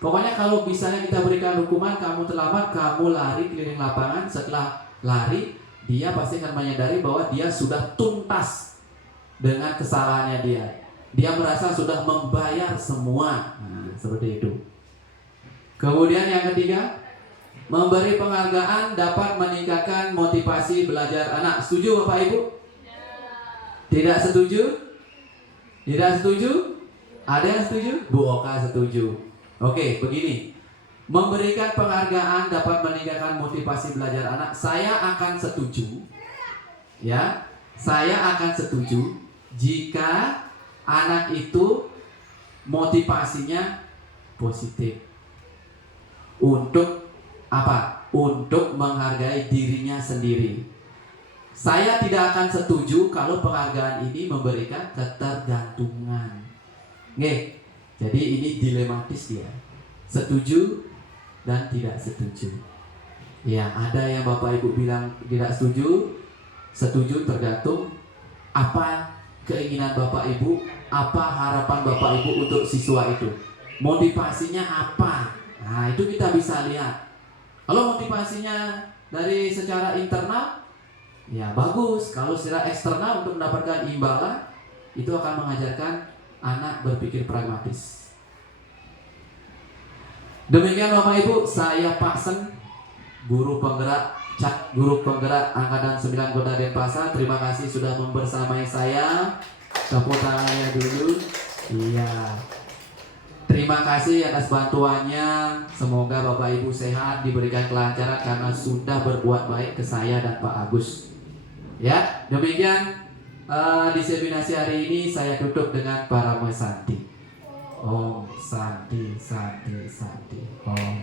Pokoknya kalau misalnya kita berikan hukuman, kamu terlambat, kamu lari keliling lapangan, setelah lari, dia pasti akan menyadari bahwa dia sudah tuntas dengan kesalahannya dia. Dia merasa sudah membayar semua. Nah, seperti itu. Kemudian yang ketiga, memberi penghargaan dapat meningkatkan motivasi belajar anak. Setuju Bapak Ibu? Tidak setuju? Tidak setuju? Ada yang setuju? Bu Oka setuju. Oke, begini. Memberikan penghargaan dapat meningkatkan motivasi belajar anak. Saya akan setuju, ya. Saya akan setuju jika anak itu motivasinya positif. Untuk apa? Untuk menghargai dirinya sendiri. Saya tidak akan setuju kalau penghargaan ini memberikan ketergantungan. Nggih. Jadi ini dilematis dia. Setuju dan tidak setuju. Ya, ada yang Bapak Ibu bilang tidak setuju, setuju tergantung apa keinginan Bapak Ibu, apa harapan Bapak Ibu untuk siswa itu. Motivasinya apa? Nah, itu kita bisa lihat. Kalau motivasinya dari secara internal, ya bagus. Kalau secara eksternal untuk mendapatkan imbalan, itu akan mengajarkan anak berpikir pragmatis. Demikian Bapak Ibu, saya Pak Sen, guru penggerak Angkatan 9 Kota Denpasar. Terima kasih sudah membersamai saya. Tepuk tangannya dulu. Iya. Terima kasih atas bantuannya. Semoga Bapak Ibu sehat, diberikan kelancaran karena sudah berbuat baik ke saya dan Pak Agus. Ya, demikian diseminasi hari ini saya tutup dengan Paramo Santi. Om Santi Santi Santi Om.